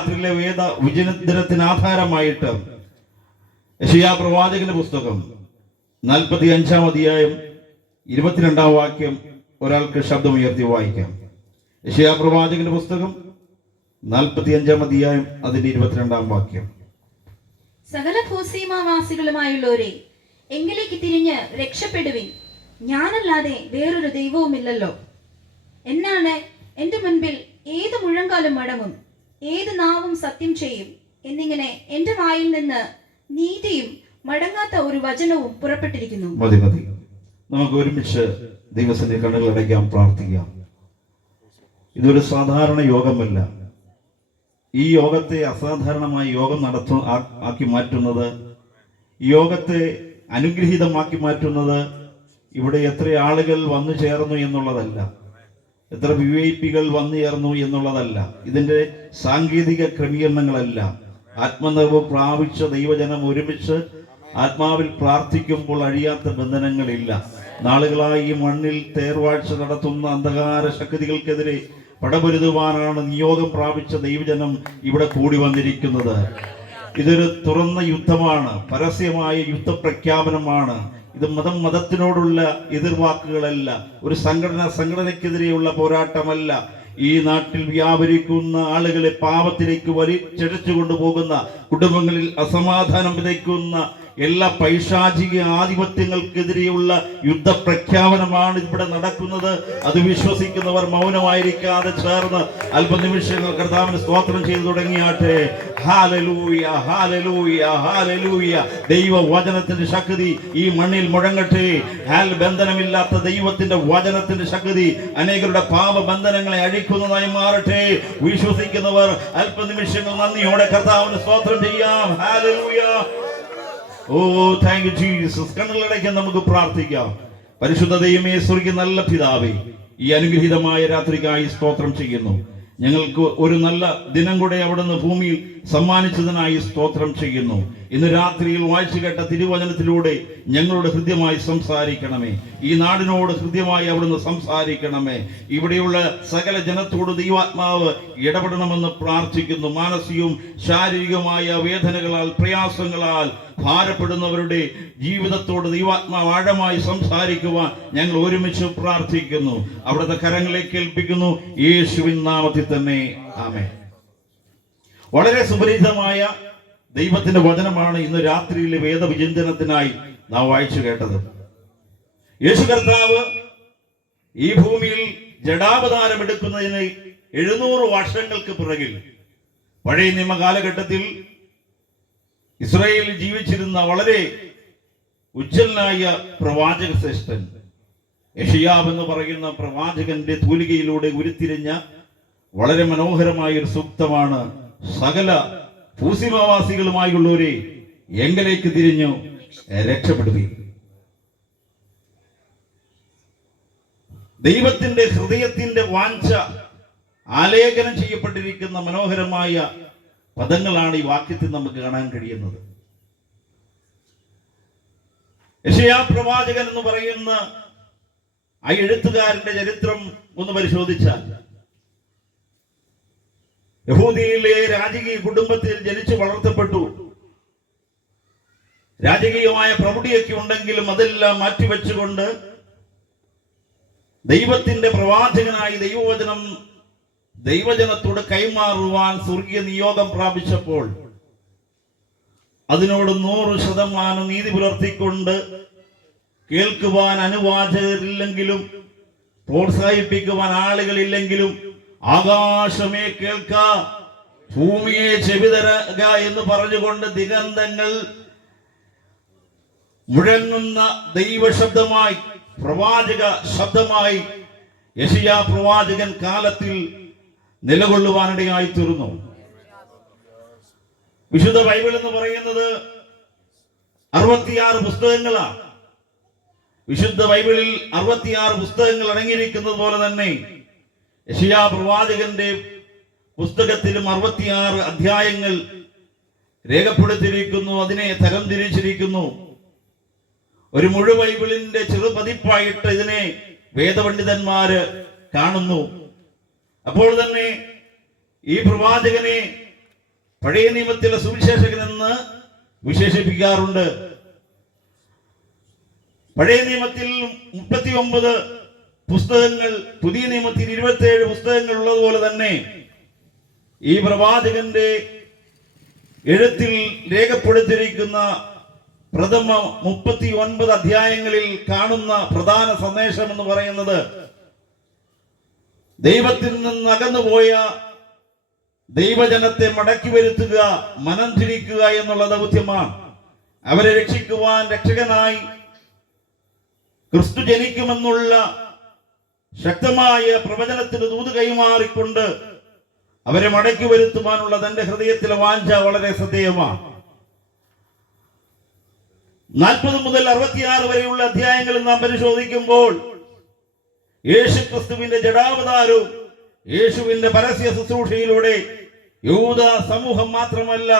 രാത്രിയിലെ വേദ വിചിന്തനത്തിന് ആധാരമായിട്ട് യെശയ്യാ പ്രവാചകന്റെ പുസ്തകം 45-ാം അധ്യായം 22-ാം വാക്യം ഒരാൾക്ക് ശബ്ദമുയർത്തി വായിക്കാം. യെശയ്യാ പ്രവാചകന്റെ പുസ്തകം 45-ാം അധ്യായം അതിന്റെ 22-ാം വാക്യം. സകല ഭൂസീമാവാസികളുമായുള്ളവരെ, എങ്കിലേക്ക് തിരിഞ്ഞ് രക്ഷപ്പെടുവിൻ. ഞാനല്ലാതെ വേറൊരു ദൈവവുമില്ലല്ലോ. എന്നാണ് എന്റെ മുൻപിൽ ഏത് മുഴങ്കാലും മടങ്ങും, ഏത് നാവും സത്യം ചെയ്യും എന്നിങ്ങനെ എന്റെ വായിൽ നിന്ന് നീതിയും മടങ്ങാത്ത ഒരു വചനവും പുറപ്പെട്ടിരിക്കുന്നു. മതി മതി, നമുക്ക് ഒരുമിച്ച് ദൈവത്തിന്റെ കണ്ണുകൾ അടയ്ക്കാം, പ്രാർത്ഥിക്കാം. ഇതൊരു സാധാരണ യോഗമല്ല. ഈ യോഗത്തെ അസാധാരണമായ യോഗം ആക്കി മാറ്റുന്നത്, യോഗത്തെ അനുഗ്രഹീതമാക്കി മാറ്റുന്നത് ഇവിടെ എത്ര ആളുകൾ വന്നു ചേർന്നു എന്നുള്ളതല്ല, എത്ര വിഐപികൾ വന്നു ചേർന്നു എന്നുള്ളതല്ല, ഇതിന്റെ സാങ്കേതിക ക്രമീകരണങ്ങളല്ല. ആത്മനിർഭർ പ്രാപിച്ച ദൈവജനം ഒരുമിച്ച് ആത്മാവിൽ പ്രാർത്ഥിക്കുമ്പോൾ അഴിയാത്ത ബന്ധനങ്ങളില്ല. നാളുകളായി ഈ മണ്ണിൽ തേർവാഴ്ച നടത്തുന്ന അന്ധകാര ശക്തികൾക്കെതിരെ പടപൊരുതുവാനാണ് നിയോഗം പ്രാപിച്ച ദൈവജനം ഇവിടെ കൂടി വന്നിരിക്കുന്നത്. ഇതൊരു തുറന്ന യുദ്ധമാണ്, പരസ്യമായ യുദ്ധപ്രഖ്യാപനമാണ്. ഇത് മതത്തിനോടുള്ള എതിർവാക്കുകളല്ല, ഒരു സംഘടനയ്ക്കെതിരെയുള്ള പോരാട്ടമല്ല. ഈ നാട്ടിൽ വ്യാപരിക്കുന്ന ആളുകളെ പാപത്തിലേക്ക് വലിച്ചെടുച്ചു കൊണ്ടുപോകുന്ന, കുടുംബങ്ങളിൽ അസമാധാനം വിതയ്ക്കുന്ന എല്ലാ പൈശാചിക ആധിപത്യങ്ങൾക്കെതിരെയുള്ള യുദ്ധപ്രഖ്യാപനമാണ് ഇവിടെ നടക്കുന്നത്. അത് വിശ്വസിക്കുന്നവർ മൗനമായിരിക്കാതെ ചേർന്ന് അല്പനിമിഷങ്ങൾ കർത്താവിന് സ്തോത്രം ചെയ്തു തുടങ്ങിയാട്ടെ. Hallelujah, hallelujah, hallelujah. ദൈവവചനത്തിന്റെ ശക്തി ഈ മണ്ണിൽ മുഴങ്ങട്ടെ. ബന്ധനമില്ലാത്ത ദൈവത്തിന്റെ വചനത്തിന്റെ ശക്തി അനേകരുടെ പാപബന്ധനങ്ങളെ അഴിക്കുന്നതായി മാറട്ടെ. വിശ്വസിക്കുന്നവർ അല്പനിമിഷങ്ങൾ നന്ദിയോടെ കർത്താവിന് സ്തോത്രം ചെയ്യാം. Hallelujah. Oh thank you Jesus. കണ്ണുകളടയ്ക്കാൻ നമുക്ക് പ്രാർത്ഥിക്കാം. പരിശുദ്ധ ദൈവമേ, സ്വർഗ്ഗീയ നല്ല പിതാവേ, ഈ അനുഗ്രഹീതമായ രാത്രിക്കായി സ്തോത്രം ചെയ്യുന്നു. ഞങ്ങൾക്ക് ഒരു നല്ല ദിനം കൂടെ അവിടുന്ന് ഭൂമിയിൽ സമ്മാനിച്ചതിനായി സ്തോത്രം ചെയ്യുന്നു. ഇന്ന് രാത്രിയിൽ വായിച്ചു കേട്ട തിരുവചനത്തിലൂടെ ഞങ്ങളോട് ഹൃദ്യമായി സംസാരിക്കണമേ. ഈ നാടിനോട് ഹൃദ്യമായി അവിടുന്ന് സംസാരിക്കണമേ. ഇവിടെയുള്ള സകല ജനത്തോട് ദൈവാത്മാവ് ഇടപെടണമെന്ന് പ്രാർത്ഥിക്കുന്നു. മാനസികവും ശാരീരികമായ വേദനകളാൽ, പ്രയാസങ്ങളാൽ ഭാരപ്പെടുന്നവരുടെ ജീവിതത്തോട് ദൈവാത്മാവ് ആഴമായി സംസാരിക്കുവാൻ ഞങ്ങൾ ഒരുമിച്ച് പ്രാർത്ഥിക്കുന്നു. അവിടുത്തെ കരങ്ങളിലേക്ക് ഏൽപ്പിക്കുന്നു, യേശുവിൻ നാമത്തിൽ തന്നെ, ആമേൻ. വളരെ സുപരിചിതമായ ദൈവത്തിന്റെ വചനമാണ് ഇന്ന് രാത്രിയിലെ വേദവിചിന്തനത്തിനായി നാം വായിച്ചു കേട്ടത്. യേശു കർത്താവ് ഈ ഭൂമിയിൽ ജഡാവതാരം എടുക്കുന്നതിന് 700 വർഷങ്ങൾക്ക് പിറകിൽ, പഴയ നിയമ കാലഘട്ടത്തിൽ ഇസ്രായേലിൽ ജീവിച്ചിരുന്ന വളരെ ഉജ്ജ്വലനായ പ്രവാചക ശ്രേഷ്ഠൻ യെശയ്യാവ് എന്ന് പറയുന്ന പ്രവാചകന്റെ തൂലികയിലൂടെ ഉരുത്തിരിഞ്ഞ വളരെ മനോഹരമായ ഒരു സൂക്തമാണ്. സകല ഭൂസിമവാസികളുമായുള്ളവരെ എങ്കിലേക്ക് തിരിഞ്ഞു രക്ഷപ്പെടുകയും. ദൈവത്തിന്റെ ഹൃദയത്തിന്റെ വാഞ്ച ആലേഖനം ചെയ്യപ്പെട്ടിരിക്കുന്ന മനോഹരമായ പദങ്ങളാണ് ഈ വാക്യത്തിൽ നമുക്ക് കാണാൻ കഴിയുന്നത്. യെശയ്യാ പ്രവാചകൻ എന്ന് പറയുന്ന ആ എഴുത്തുകാരന്റെ ചരിത്രം ഒന്ന് പരിശോധിച്ചാൽ, യഹൂദിയിലെ രാജകീയ കുടുംബത്തിൽ ജനിച്ചു വളർത്തപ്പെട്ടു. രാജകീയമായ പ്രൗഢിയൊക്കെ ഉണ്ടെങ്കിലും അതെല്ലാം മാറ്റിവെച്ചുകൊണ്ട് ദൈവത്തിന്റെ പ്രവാചകനായി ദൈവജനത്തോട് കൈമാറുവാൻ സ്വർഗീയ നിയോഗം പ്രാപിച്ചപ്പോൾ അതിനോട് 100% നീതി പുലർത്തിക്കൊണ്ട് കേൾക്കുവാൻ അനുവാചകരില്ലെങ്കിലും, പ്രോത്സാഹിപ്പിക്കുവാൻ ആളുകളില്ലെങ്കിലും, ആകാശമേ കേൾക്ക, ഭൂമിയെ ചെവിതരക എന്ന് പറഞ്ഞുകൊണ്ട് ദിഗന്ധങ്ങൾ മുഴങ്ങുന്ന ദൈവശബ്ദമായി, പ്രവാചക ശബ്ദമായി യെശയ്യാ പ്രവാചകൻ കാലത്തിൽ നിലകൊള്ളുവാനിടയായി തീർന്നു. വിശുദ്ധ ബൈബിൾ എന്ന് പറയുന്നത് 66 പുസ്തകങ്ങളാണ്. വിശുദ്ധ ബൈബിളിൽ 66 പുസ്തകങ്ങൾ അടങ്ങിയിരിക്കുന്നത് പോലെ തന്നെ യെശയ്യാ പ്രവാചകന്റെ പുസ്തകത്തിലും 66 അധ്യായങ്ങൾ രേഖപ്പെടുത്തിയിരിക്കുന്നു. അതിനെ തരംതിരിച്ചിരിക്കുന്നു. ഒരു മുഴു ബൈബിളിന്റെ ചെറുപതിപ്പായിട്ട് ഇതിനെ വേദപണ്ഡിതന്മാര് കാണുന്നു. അപ്പോൾ തന്നെ ഈ പ്രവാചകനെ പഴയ നിയമത്തിലെ സുവിശേഷകൻ എന്ന് വിശേഷിപ്പിക്കാറുണ്ട്. പഴയ നിയമത്തിൽ 39 പുസ്തകങ്ങൾ, പുതിയ നിയമത്തിൽ 27 പുസ്തകങ്ങൾ ഉള്ളതുപോലെ തന്നെ ഈ പ്രവാചകന്റെ എഴുത്തിൽ രേഖപ്പെടുത്തിയിരിക്കുന്ന പ്രഥമ 39 അധ്യായങ്ങളിൽ കാണുന്ന പ്രധാന സന്ദേശം എന്ന് പറയുന്നത് ദൈവത്തിൽ നിന്ന് അകന്നുപോയ ദൈവജനത്തെ മടക്കി വരുത്തുക, മനം തിരിക്കുക എന്നുള്ള ദൗത്യമാണ്. അവരെ രക്ഷിക്കുവാൻ രക്ഷകനായി ക്രിസ്തു ജനിക്കുമെന്നുള്ള ശക്തമായ പ്രവചനത്തിന് ദൂത് കൈമാറിക്കൊണ്ട് അവരെ മടക്കി വരുത്തുവാനുള്ള തന്റെ ഹൃദയത്തിലെ വാഞ്ച വളരെ ശ്രദ്ധേയമാണ്. 40 മുതൽ 66 വരെയുള്ള അധ്യായങ്ങളിൽ നാം പരിശോധിക്കുമ്പോൾ യേശു ക്രിസ്തുവിന്റെ ജഡാവതാരവും യേശുവിന്റെ പരസ്യ ശുശ്രൂഷയിലൂടെ യഹൂദ സമൂഹം മാത്രമല്ല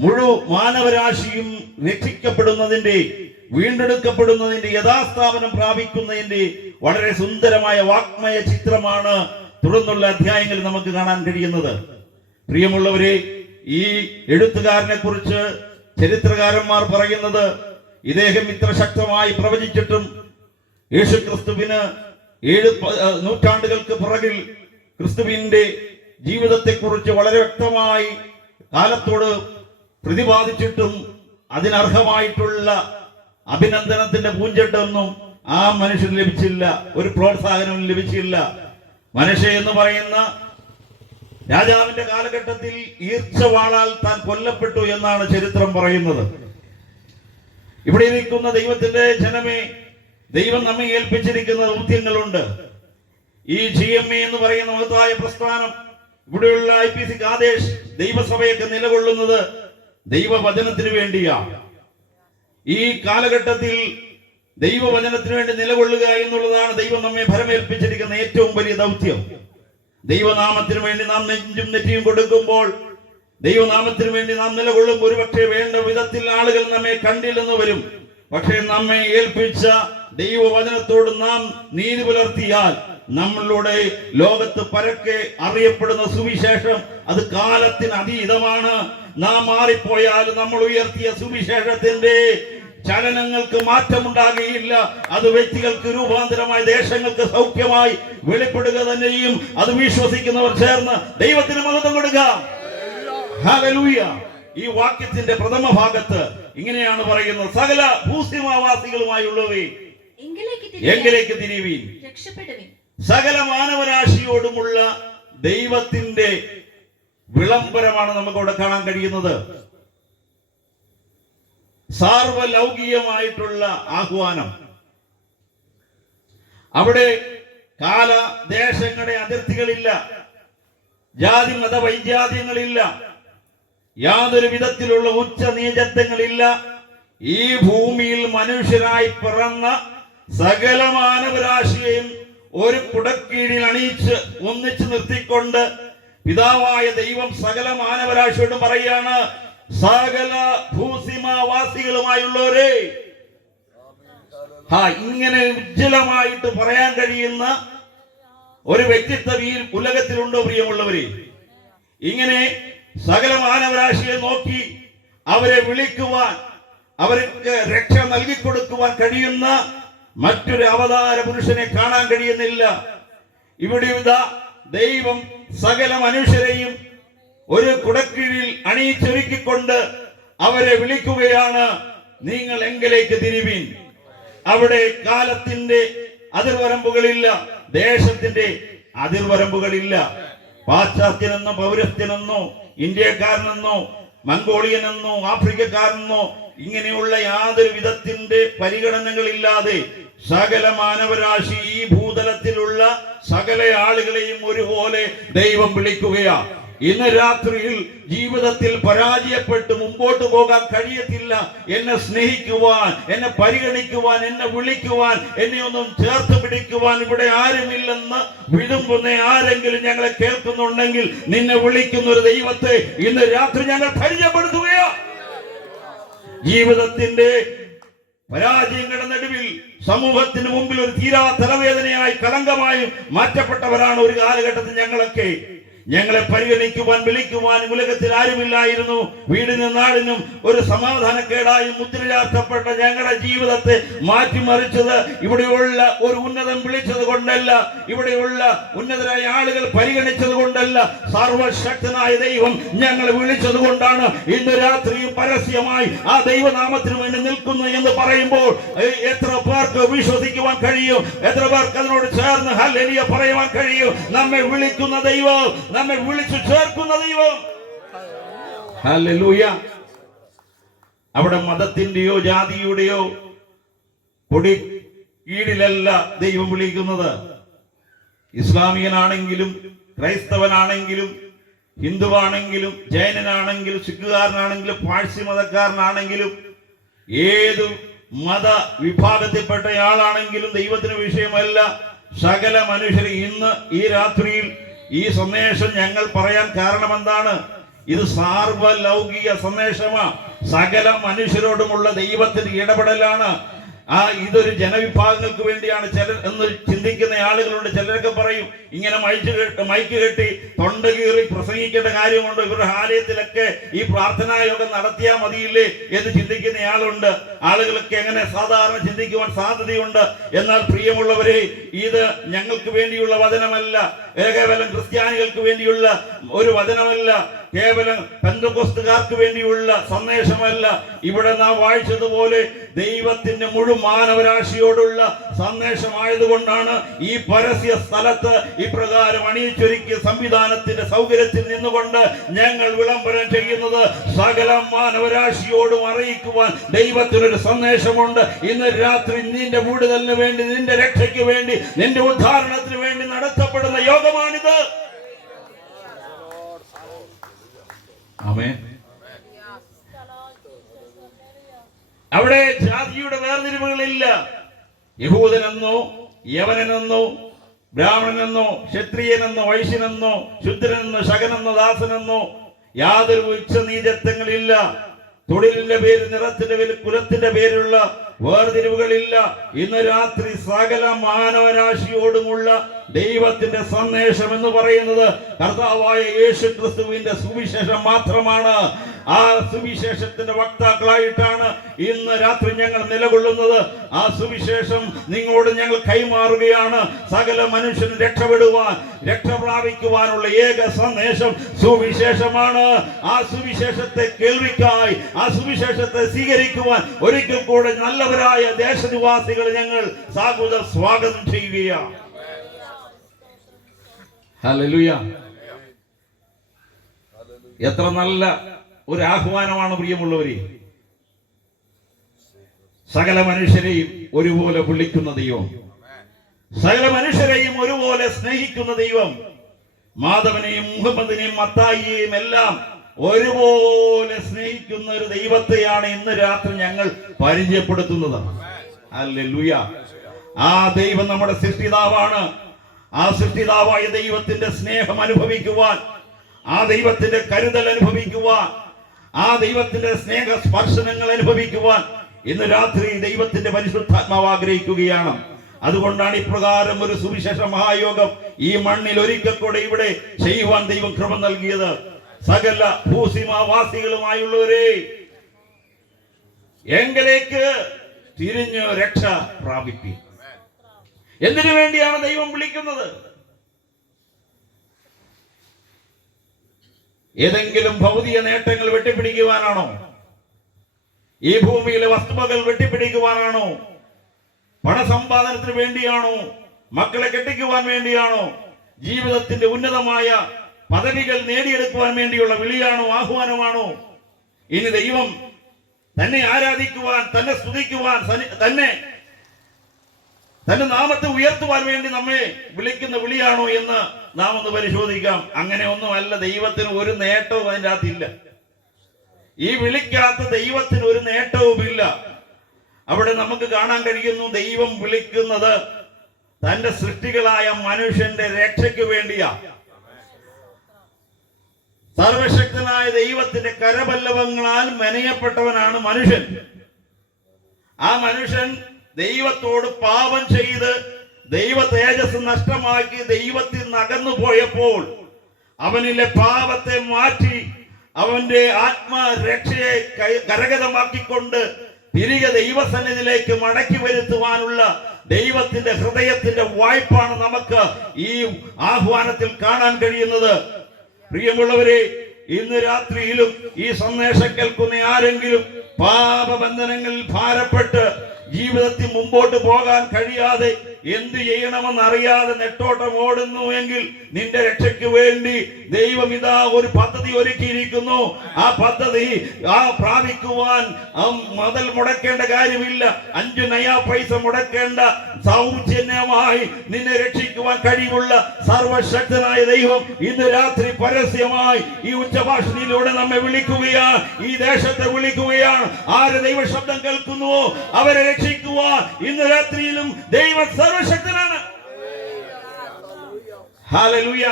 മുഴുവൻ മാനവരാശിയും രക്ഷിക്കപ്പെടുന്നതിന്റെ, വീണ്ടെടുക്കപ്പെടുന്നതിന്റെ, യഥാസ്ഥാപനം പ്രാപിക്കുന്നതിന്റെ വളരെ സുന്ദരമായ വാഗ്മയ ചിത്രമാണ് തുടർന്നുള്ള അധ്യായങ്ങളിൽ നമുക്ക് കാണാൻ കഴിയുന്നത്. പ്രിയമുള്ളവരെ, ഈ എഴുത്തുകാരനെ കുറിച്ച് ചരിത്രകാരന്മാർ പറയുന്നത് ഇദ്ദേഹം ഇത്ര ശക്തമായി പ്രവചിച്ചിട്ടും യേശു ക്രിസ്തുവിന് 7 നൂറ്റാണ്ടുകൾക്ക് പുറകിൽ ക്രിസ്തുവിന്റെ ജീവിതത്തെക്കുറിച്ച് വളരെ വ്യക്തമായി കാലത്തോട് പ്രതിപാദിച്ചിട്ടും അതിനർഹമായിട്ടുള്ള അഭിനന്ദനത്തിന്റെ പൂഞ്ചെട്ടൊന്നും ആ മനുഷ്യന് ലഭിച്ചില്ല, ഒരു പ്രോത്സാഹനവും ലഭിച്ചില്ല. മനശ്ശെ എന്ന് പറയുന്ന രാജാവിന്റെ കാലഘട്ടത്തിൽ ഈർച്ചവാളാൽ താൻ കൊല്ലപ്പെട്ടു എന്നാണ് ചരിത്രം പറയുന്നത്. ഇവിടെ നിൽക്കുന്ന ദൈവത്തിന്റെ ജനമേ, ദൈവം നമ്മെ ഏൽപ്പിച്ചിരിക്കുന്ന ദൗത്യങ്ങളുണ്ട്. ഈ GMA എന്ന് പറയുന്ന മഹത്തായ പ്രസ്ഥാനം, ഇവിടെയുള്ള IPC കാദേശ് ദൈവസഭയൊക്കെ നിലകൊള്ളുന്നത് ദൈവവചനത്തിന് വേണ്ടിയാണ്. ഈ കാലഘട്ടത്തിൽ ദൈവവചനത്തിന് വേണ്ടി നിലകൊള്ളുക എന്നുള്ളതാണ് ദൈവം നമ്മെ ഫലമേൽപ്പിച്ചിരിക്കുന്ന ഏറ്റവും വലിയ ദൗത്യം. ദൈവനാമത്തിന് വേണ്ടി നാം നെഞ്ചും നെറ്റിയും കൊടുക്കുമ്പോൾ, ദൈവനാമത്തിന് വേണ്ടി നാം നിലകൊള്ളുമ്പോൾ ഒരുപക്ഷെ വേണ്ട വിധത്തിൽ ആളുകൾ നമ്മെ കണ്ടില്ലെന്ന് വരും. പക്ഷേ നമ്മെ ഏൽപ്പിച്ച ദൈവവചനത്തോട് നാം നീതി പുലർത്തിയാൽ നമ്മളുടെ ലോകത്ത് പരക്കെ അറിയപ്പെടുന്ന സുവിശേഷം അത് കാലത്തിന് അതീതമാണ്. നാം മാറിപ്പോയാൽ നമ്മൾ ഉയർത്തിയ സുവിശേഷത്തിന്റെ ചലനങ്ങൾക്ക് മാറ്റമുണ്ടാകുകയില്ല. അത് വ്യക്തികൾക്ക് രൂപാന്തരമായി, ദേശങ്ങൾക്ക് സൗഖ്യമായി വെളിപ്പെടുക തന്നെയും. അത് വിശ്വസിക്കുന്നവർ ചേർന്ന് ദൈവത്തിന് മഹത്വം കൊടുക്കുക. ഹല്ലേലൂയ. ഈ വാക്യത്തിന്റെ പ്രഥമ ഭാഗത്ത് ഇങ്ങനെയാണ് പറയുന്നത്: സകല ഭൂസിമാവാസികളുമായുള്ളവേ എങ്കിലേക്ക് തിരിവീൻ, സകല മാനവരാശിയോടുമുള്ള ദൈവത്തിന്റെ വിളംബരമാണ് നമുക്ക് അവിടെ കാണാൻ കഴിയുന്നത്. സാർവലൗകികമായിട്ടുള്ള ആഹ്വാനം. അവിടെ കാല ദേശങ്ങളുടെ അതിർത്തികളില്ല, ജാതി മത വൈജാത്യങ്ങളില്ല, യാതൊരു വിധത്തിലുള്ള ഉച്ച നീചത്വങ്ങളില്ല. ഈ ഭൂമിയിൽ മനുഷ്യരായി പിറന്ന സകല മാനവരാശിയെയും ഒരു കുടക്കീഴിൽ അണിയിച്ച് ഒന്നിച്ചു നിർത്തിക്കൊണ്ട് പിതാവായ ദൈവം സകല മാനവരാശിയോടും പറയാണ്: സകല ഭൂസിമാവാസികളുമായുള്ളവരെ. ഇങ്ങനെ ഉജ്ജ്വലമായിട്ട് പറയാൻ കഴിയുന്ന ഒരു വ്യക്തിത്വം ഈ ഉലകത്തിലുണ്ടോ പ്രിയമുള്ളവരെ? ഇങ്ങനെ സകല മാനവരാശിയെ നോക്കി അവരെ വിളിക്കുവാൻ, അവർക്ക് രക്ഷ നൽകിക്കൊടുക്കുവാൻ കഴിയുന്ന മറ്റൊരു അവതാര പുരുഷനെ കാണാൻ കഴിയുന്നില്ല. ഇവിടെ ദൈവം സകല മനുഷ്യരെയും ഒരു കുടക്കീഴിൽ അണിയിച്ചൊരുക്കിക്കൊണ്ട് അവരെ വിളിക്കുകയാണ്: നിങ്ങൾ എങ്കിലേക്ക് തിരിവീൻ. അവിടെ കാലത്തിന്റെ അതിർവരമ്പുകളില്ല, ദേശത്തിന്റെ അതിർവരമ്പുകളില്ല. പാശ്ചാത്യനെന്നോ പൗരസ്ത്യനെന്നോ ഇന്ത്യക്കാരനെന്നോ മംഗോളിയനെന്നോ ആഫ്രിക്കക്കാരനെന്നോ ഇങ്ങനെയുള്ള യാതൊരു വിധത്തിന്റെ പരിഗണനകളില്ലാതെ സകല മാനവരാശി, ഈ ഭൂതലത്തിലുള്ള സകല ആളുകളെയും ഒരുപോലെ ദൈവം വിളിക്കുകയാ. ഇന്ന് രാത്രിയിൽ ജീവിതത്തിൽ പരാജയപ്പെട്ട് മുമ്പോട്ട് പോകാൻ കഴിയത്തില്ല, എന്നെ സ്നേഹിക്കുവാൻ, എന്നെ പരിഗണിക്കുവാൻ, എന്നെ വിളിക്കുവാൻ, എന്നെ ഒന്നും ചേർത്ത് പിടിക്കുവാൻ ഇവിടെ ആരുമില്ലെന്ന് വിടുമ്പുന്ന ആരെങ്കിലും ഞങ്ങളെ കേൾക്കുന്നുണ്ടെങ്കിൽ, നിന്നെ വിളിക്കുന്ന ഒരു ദൈവത്തെ ഇന്ന് രാത്രി ഞങ്ങൾ പരിചയപ്പെടുത്തുകയാ. ജീവിതത്തിന്റെ പരാജയങ്ങളുടെ നടുവിൽ സമൂഹത്തിന് മുമ്പിൽ ഒരു തീരാ തലവേദനയായി, കളങ്കമായി മാറ്റപ്പെട്ടവരാണ് ഒരു കാലഘട്ടത്തിൽ ഞങ്ങളൊക്കെ. ഞങ്ങളെ പരിഗണിക്കുവാൻ വിളിക്കുവാൻ ഉലകത്തിൽ ആരുമില്ലായിരുന്നു. വീടിനും നാടിനും ഒരു സമാധാനക്കേടായി മുദ്രചാർത്തപ്പെട്ട ഞങ്ങളുടെ ജീവിതത്തെ മാറ്റിമറിച്ചത് ഇവിടെയുള്ള ഒരു ഉന്നതൻ വിളിച്ചത് കൊണ്ടല്ല, ഇവിടെയുള്ള ഉന്നതരായ ആളുകൾ പരിഗണിച്ചത് കൊണ്ടല്ല, സർവശക്തനായ ദൈവം ഞങ്ങളെ വിളിച്ചത് കൊണ്ടാണ്. ഇന്ന് രാത്രിയും പരസ്യമായി ആ ദൈവനാമത്തിന് വേണ്ടി നിൽക്കുന്നു എന്ന് പറയുമ്പോൾ എത്ര പേർക്ക് വിശ്വസിക്കുവാൻ കഴിയും? എത്ര പേർക്ക് അതിനോട് ചേർന്ന് ഹല്ലേലൂയ പറയുവാൻ കഴിയും? നമ്മെ വിളിക്കുന്ന ദൈവം, നമ്മെ വിളിച്ചു ചേർക്കുന്ന ദൈവം. ഹല്ലേലൂയ. അവിടെ മതത്തിന്റെയോ ജാതിയുടെയോ കൊടി കീഴിലല്ല ദൈവം വിളിക്കുന്നത്. ഇസ്ലാമിയനാണെങ്കിലും ക്രൈസ്തവനാണെങ്കിലും ഹിന്ദുവാണെങ്കിലും ജൈനനാണെങ്കിലും സിഖുകാരനാണെങ്കിലും പാഴ്സി മതക്കാരനാണെങ്കിലും ഏതു മത വിഭാഗത്തിൽപ്പെട്ടയാളാണെങ്കിലും ദൈവത്തിന് വിഷയമല്ല. സകല മനുഷ്യർ ഇന്ന് ഈ രാത്രിയിൽ ഈ സന്ദേശം ഞങ്ങൾ പറയാൻ കാരണം എന്താണ്? ഇത് സാർവലൗകിക സന്ദേശമാണ്. സകല മനുഷ്യരോടുമുള്ള ദൈവത്തിന്റെ ഇടപെടലാണ്. ഇതൊരു ജനവിഭാഗങ്ങൾക്ക് വേണ്ടിയാണ് ചിലർ എന്ന് ചിന്തിക്കുന്ന ആളുകളുണ്ട്. ചിലരൊക്കെ പറയും ഇങ്ങനെ മൈക്ക് കെട്ടി തൊണ്ട കീറി പ്രസംഗിക്കേണ്ട കാര്യമുണ്ടോ? ഇവരുടെ ആലയത്തിലൊക്കെ ഈ പ്രാർത്ഥനാ യോഗം നടത്തിയാൽ മതിയില്ലേ എന്ന് ചിന്തിക്കുന്ന ആളുണ്ട്. ആളുകളൊക്കെ എങ്ങനെ സാധാരണ ചിന്തിക്കുവാൻ സാധ്യതയുണ്ട്. എന്നാൽ പ്രിയമുള്ളവരെ, ഇത് ഞങ്ങൾക്ക് വേണ്ടിയുള്ള വചനമല്ല, കേവലം ക്രിസ്ത്യാനികൾക്ക് വേണ്ടിയുള്ള ഒരു വചനമല്ല, കേവലം പെന്തക്കോസ്തുകാർക്ക് വേണ്ടിയുള്ള സന്ദേശമല്ല. ഇവിടെ നാം വായിച്ചതുപോലെ ദൈവത്തിന്റെ മുഴുവൻ മാനവരാശിയോടുള്ള സന്ദേശമായതുകൊണ്ടാണ് ഈ പരസ്യ സ്ഥലത്ത് ഇപ്രകാരം അണിയിച്ചൊരുക്കിയ സംവിധാനത്തിന്റെ സൗകര്യത്തിൽ നിന്നുകൊണ്ട് ഞങ്ങൾ വിളംബരം ചെയ്യുന്നത്. സകല മാനവരാശിയോടും അറിയിക്കുവാൻ ദൈവത്തിനൊരു സന്ദേശമുണ്ട്. ഇന്ന് രാത്രി നിന്റെ വിടുതലിന് വേണ്ടി, നിന്റെ രക്ഷയ്ക്ക് വേണ്ടി, നിന്റെ ഉദ്ധാരണത്തിന് വേണ്ടി നടത്തപ്പെടുന്ന യോഗമാണിത്. ആമേൻ. അവിടെ ജാതിയുടെ വേർതിരിവുകളില്ല. യഹൂദനെന്നോ യവനെന്നോ ബ്രാഹ്മണനെന്നോ ക്ഷത്രിയനെന്നോ വൈശ്യനെന്നോ ശുദ്രനെന്നോ ശകനെന്നോ ദാസനെന്നോ യാതൊരു ഉച്ചനീചത്വങ്ങളില്ല. തൊഴിലിന്റെ പേര്, നിറത്തിന്റെ പേര്, കുലത്തിന്റെ പേരുള്ള വേർതിരിവുകളില്ല. ഇന്ന് രാത്രി സകല മാനവരാശിയോടുമുള്ള ദൈവത്തിന്റെ സന്ദേശം എന്ന് പറയുന്നത് കർത്താവായ യേശു ക്രിസ്തുവിന്റെ സുവിശേഷം മാത്രമാണ്. ആ സുവിശേഷത്തിന്റെ വക്താക്കളായിട്ടാണ് ഇന്ന് രാത്രി ഞങ്ങൾ നിലകൊള്ളുന്നത്. ആ സുവിശേഷം നിങ്ങളോട് ഞങ്ങൾ കൈമാറുകയാണ്. സകല മനുഷ്യനും രക്ഷപ്പെടുവാൻ, രക്ഷ പ്രാപിക്കുവാനുള്ള ഏക സന്ദേശം സുവിശേഷമാണ്. ആ സുവിശേഷത്തെ കേൾവിക്കായി, ആ സുവിശേഷത്തെ സ്വീകരിക്കുവാൻ ഒരിക്കൽ കൂടെ നല്ലവരായ ദേശനിവാസികൾ ഞങ്ങൾ സാഗുത സ്വാഗതം ചെയ്യുകയാണ്. ഹല്ലേലൂയ. എത്ര നല്ല ഒരു ആഹ്വാനമാണ് പ്രിയമുള്ളവരെ. സകല മനുഷ്യരെയും ഒരുപോലെ വിളിക്കുന്ന ദൈവം, സകല മനുഷ്യരെയും ഒരുപോലെ സ്നേഹിക്കുന്ന ദൈവം, മാധവനെയും മുഹമ്മദിനെയും മത്തായിയെയും എല്ലാം ഒരുപോലെ സ്നേഹിക്കുന്ന ഒരു ദൈവത്തെയാണ് ഇന്ന് രാത്രി ഞങ്ങൾ പരിചയപ്പെടുത്തുന്നത്. ഹല്ലേലൂയ. ആ ദൈവം നമ്മുടെ സൃഷ്ടിതാവാണ്. ആ സൃഷ്ടിതാവായ ദൈവത്തിന്റെ സ്നേഹം അനുഭവിക്കുവാൻ, ആ ദൈവത്തിന്റെ കരുതൽ അനുഭവിക്കുവാൻ, ആ ദൈവത്തിന്റെ സ്നേഹ സ്പർശനങ്ങൾ അനുഭവിക്കുവാൻ ഇന്ന് രാത്രി ദൈവത്തിന്റെ പരിശുദ്ധാത്മാവ് ആഗ്രഹിക്കുകയാണ്. അതുകൊണ്ടാണ് ഇപ്രകാരം ഒരു സുവിശേഷ മഹായോഗം ഈ മണ്ണിൽ ഒരിക്കൽ കൂടെ ഇവിടെ ചെയ്യുവാൻ ദൈവം കൃപ നൽകിയത്. സകല ഭൂസീമാവാസികളുമായുള്ളവരെ എങ്കിലേക്ക് തിരിഞ്ഞ് രക്ഷ പ്രാപിപ്പി. എന്തിനു വേണ്ടിയാണ് ദൈവം വിളിക്കുന്നത്? ഏതെങ്കിലും ഭൗതിക നേട്ടങ്ങൾ വെട്ടിപ്പിടിക്കുവാനാണോ? ഈ ഭൂമിയിലെ വസ്തുവകൾ വെട്ടിപ്പിടിക്കുവാനാണോ? പണസമ്പാദനത്തിന് വേണ്ടിയാണോ? മക്കളെ കെട്ടിക്കുവാൻ വേണ്ടിയാണോ? ജീവിതത്തിന്റെ ഉന്നതമായ പദവികൾ നേടിയെടുക്കുവാൻ വേണ്ടിയുള്ള വിളിയാണോ, ആഹ്വാനമാണോ? ഇനി ദൈവം തന്നെ ആരാധിക്കുവാൻ, തന്നെ സ്തുതിക്കുവാൻ, തന്റെ നാമത്തെ ഉയർത്തുവാൻ വേണ്ടി നമ്മെ വിളിക്കുന്ന വിളിയാണോ എന്ന് നാം ഒന്ന് പരിശോധിക്കാം. അങ്ങനെ ഒന്നുമല്ല. ദൈവത്തിന് ഒരു നേട്ടവും അതിൻ്റെ അകത്തില്ല. ഈ വിളിക്കാത്ത ദൈവത്തിന് ഒരു നേട്ടവുമില്ല. അവിടെ നമുക്ക് കാണാൻ കഴിയുന്നു, ദൈവം വിളിക്കുന്നത് തന്റെ സൃഷ്ടികളായ മനുഷ്യന്റെ രക്ഷയ്ക്ക് വേണ്ടിയാ. സർവശക്തനായ ദൈവത്തിന്റെ കരപല്ലവങ്ങളാൽ മെനയപ്പെട്ടവനാണ് മനുഷ്യൻ. ആ മനുഷ്യൻ ദൈവത്തോട് പാപം ചെയ്ത് ദൈവ തേജസ് നഷ്ടമാക്കി ദൈവത്തിൽ നിന്ന് അകന്നു പോയപ്പോൾ അവനിലെ പാപത്തെ മാറ്റി അവന്റെ ആത്മരക്ഷയെ കരഗതമാക്കിക്കൊണ്ട് തിരികെ ദൈവസന്നിധിയിലേക്ക് മടക്കി വരുത്തുവാനുള്ള ദൈവത്തിന്റെ ഹൃദയത്തിന്റെ വായ്പാണ് നമുക്ക് ഈ ആഹ്വാനത്തിൽ കാണാൻ കഴിയുന്നത്. പ്രിയമുള്ളവരെ, ഇന്ന് രാത്രിയിലും ഈ സന്ദേശം കേൾക്കുന്ന ആരെങ്കിലും പാപബന്ധനങ്ങളിൽ ഭാരപ്പെട്ട് ജീവിതത്തിൽ മുമ്പോട്ട് പോകാൻ കഴിയാതെ എന്ത് ചെയ്യണമെന്ന് അറിയാതെ നെട്ടോട്ടം ഓടുന്നു എങ്കിൽ നിന്റെ രക്ഷയ്ക്ക് വേണ്ടി ദൈവം ഇതാ ഒരു പദ്ധതി ഒരുക്കിയിരിക്കുന്നു. ആ പദ്ധതി പ്രാപിക്കുവാൻ മുതൽ മുടക്കേണ്ട കാര്യമില്ല. 5 നയാ പൈസ മുടക്കേണ്ട, സൗജന്യമായി നിന്നെ രക്ഷിക്കുവാൻ കഴിവുള്ള സർവശക്തനായ ദൈവം ഇന്ന് രാത്രി പരസ്യമായി ഈ ഉച്ചഭാഷണിയിലൂടെ നമ്മെ വിളിക്കുകയാണ്, ഈ ദേശത്തെ വിളിക്കുകയാണ്. ആര് ദൈവ ശബ്ദം കേൾക്കുന്നുവോ അവരെ രക്ഷിക്കുവാൻ ഇന്ന് രാത്രിയിലും ദൈവം സർവശക്തനാണ്. ഹല്ലേലൂയ.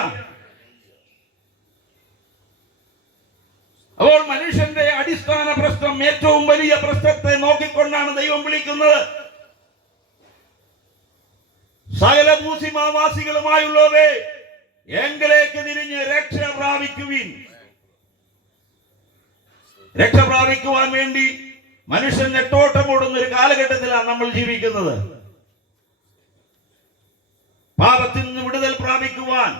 അപ്പോൾ മനുഷ്യന്റെ അടിസ്ഥാന പ്രശ്നം, ഏറ്റവും വലിയ പ്രശ്നത്തെ നോക്കിക്കൊണ്ടാണ് ദൈവം വിളിക്കുന്നത്. സകല ഭൂസിമാവാസികളുമായുള്ളവേ, എങ്കിലേക്ക് തിരിഞ്ഞ് രക്ഷ പ്രാപിക്കുവിൻ. രക്ഷ പ്രാപിക്കുവാൻ വേണ്ടി മനുഷ്യൻ നെട്ടോട്ടമോടുന്ന ഒരു കാലഘട്ടത്തിലാണ് നമ്മൾ ജീവിക്കുന്നത്. പാപത്തിൽ നിന്ന് വിടുതൽ പ്രാപിക്കുവാൻ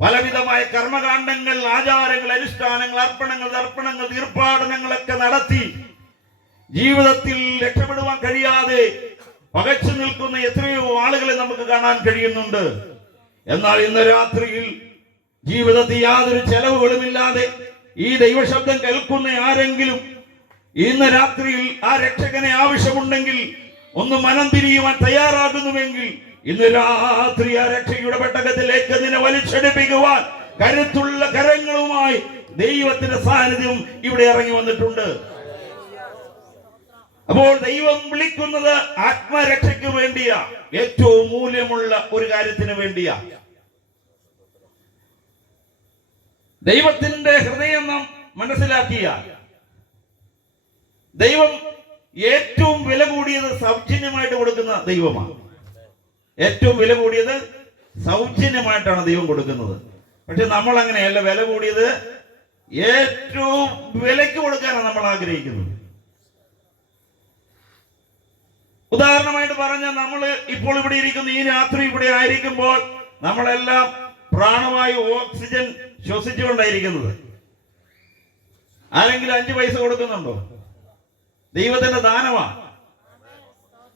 പലവിധമായ കർമ്മകാണ്ഡങ്ങൾ, ആചാരങ്ങൾ, അനുഷ്ഠാനങ്ങൾ, അർപ്പണങ്ങൾ, തർപ്പണങ്ങൾ, തീർത്ഥാടനങ്ങളൊക്കെ നടത്തി ജീവിതത്തിൽ രക്ഷപ്പെടുവാൻ കഴിയാതെ പകച്ചു നിൽക്കുന്ന എത്രയോ ആളുകളെ നമുക്ക് കാണാൻ കഴിയുന്നുണ്ട്. എന്നാൽ ഇന്ന് രാത്രിയിൽ ജീവിതത്തിൽ യാതൊരു ചെലവുകളുമില്ലാതെ ഈ ദൈവശബ്ദം കേൾക്കുന്ന ആരെങ്കിലും ഇന്ന് രാത്രിയിൽ ആ രക്ഷകനെ ആവശ്യമുണ്ടെങ്കിൽ, ഒന്ന് മനം തിരിയുവാൻ തയ്യാറാകുന്നുവെങ്കിൽ ഇന്ന് രാത്രി ആ രക്ഷയുടെ പെട്ടകത്തിലേക്ക് നിന്നെ വലിച്ചെടുപ്പിക്കുവാൻ കരുത്തുള്ള കരങ്ങളുമായി ദൈവത്തിന്റെ സാന്നിധ്യം ഇവിടെ ഇറങ്ങി വന്നിട്ടുണ്ട്. അപ്പോൾ ദൈവം വിളിക്കുന്നത് ആത്മരക്ഷയ്ക്ക് വേണ്ടിയാ, ഏറ്റവും മൂല്യമുള്ള ഒരു കാര്യത്തിന് വേണ്ടിയാ. ദൈവത്തിന്റെ ഹൃദയം നാം മനസ്സിലാക്കിയ ദൈവം ഏറ്റവും വില കൂടിയത് സൗജന്യമായിട്ട് കൊടുക്കുന്ന ദൈവമാണ്. ഏറ്റവും വില കൂടിയത് സൗജന്യമായിട്ടാണ് ദൈവം കൊടുക്കുന്നത്. പക്ഷെ നമ്മൾ അങ്ങനെയല്ല, വില കൂടിയത് ഏറ്റവും വിലയ്ക്ക് കൊടുക്കാനാണ് നമ്മൾ ആഗ്രഹിക്കുന്നത്. ഉദാഹരണമായിട്ട് പറഞ്ഞാൽ, നമ്മൾ ഇപ്പോൾ ഇവിടെ ഇരിക്കുന്ന ഈ രാത്രി ഇവിടെ ആയിരിക്കുമ്പോൾ നമ്മളെല്ലാം പ്രാണവായു, ഓക്സിജൻ ശ്വസിച്ചുകൊണ്ടായിരിക്കുന്നത്. ആരെങ്കിലും 5 പൈസ കൊടുക്കുന്നുണ്ടോ? ദൈവത്തിന്റെ ദാനമാണ്.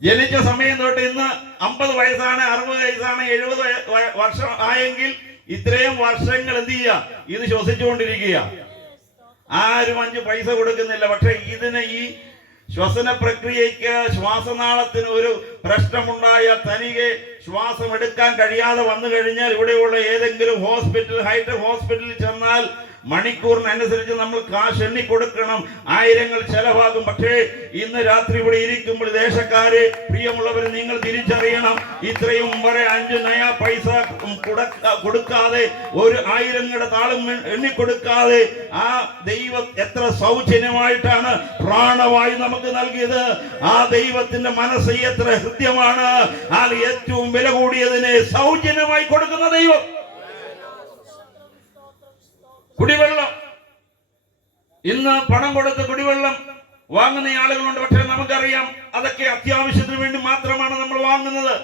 ജനിച്ച സമയം തൊട്ട് ഇന്ന് 50 വയസ്സാണ്, 60 വയസ്സാണ്, 70 വർഷം ആയെങ്കിൽ ഇത്രയും വർഷങ്ങൾ എന്ത് ചെയ്യുക? ഇത് ശ്വസിച്ചുകൊണ്ടിരിക്കുക. ആരും 5 പൈസ കൊടുക്കുന്നില്ല. പക്ഷെ ഇതിന്, ഈ ശ്വസന പ്രക്രിയയ്ക്ക്, ശ്വാസനാളത്തിന് ഒരു പ്രശ്നമുണ്ടായ, തനിയെ ശ്വാസം എടുക്കാൻ കഴിയാതെ വന്നു കഴിഞ്ഞാൽ ഇവിടെയുള്ള ഏതെങ്കിലും ഹോസ്പിറ്റൽ, ഹൈടെക് ഹോസ്പിറ്റലിൽ ചെന്നാൽ മണിക്കൂറിനനുസരിച്ച് നമ്മൾ കാശ് എണ്ണി കൊടുക്കണം, ആയിരങ്ങൾ ചെലവാകും. പക്ഷേ ഇന്ന് രാത്രി ഇവിടെ ഇരിക്കുമ്പോൾ ദേശക്കാരെ, പ്രിയമുള്ളവർ, നിങ്ങൾ തിരിച്ചറിയണം, ഇത്രയും വരെ 5 നയാ പൈസ കൊടുക്കാതെ, ഒരു 1000ങ്ങളുടെ താളം എണ്ണിക്കൊടുക്കാതെ ആ ദൈവം എത്ര സൗജന്യമായിട്ടാണ് പ്രാണവായു നമുക്ക് നൽകിയത്. ആ ദൈവത്തിന്റെ മനസ്സ് എത്ര ഹൃദ്യമാണ്. ആ ഏറ്റവും വില കൂടിയതിനെ സൗജന്യമായി കൊടുക്കുന്ന ദൈവം. കുടിവെള്ളം, ഇന്ന് പണം കൊടുത്ത് കുടിവെള്ളം വാങ്ങുന്ന ആളുകളുണ്ട്. പക്ഷെ നമുക്കറിയാം, അതൊക്കെ അത്യാവശ്യത്തിന് വേണ്ടി മാത്രമാണ് നമ്മൾ വാങ്ങുന്നത്.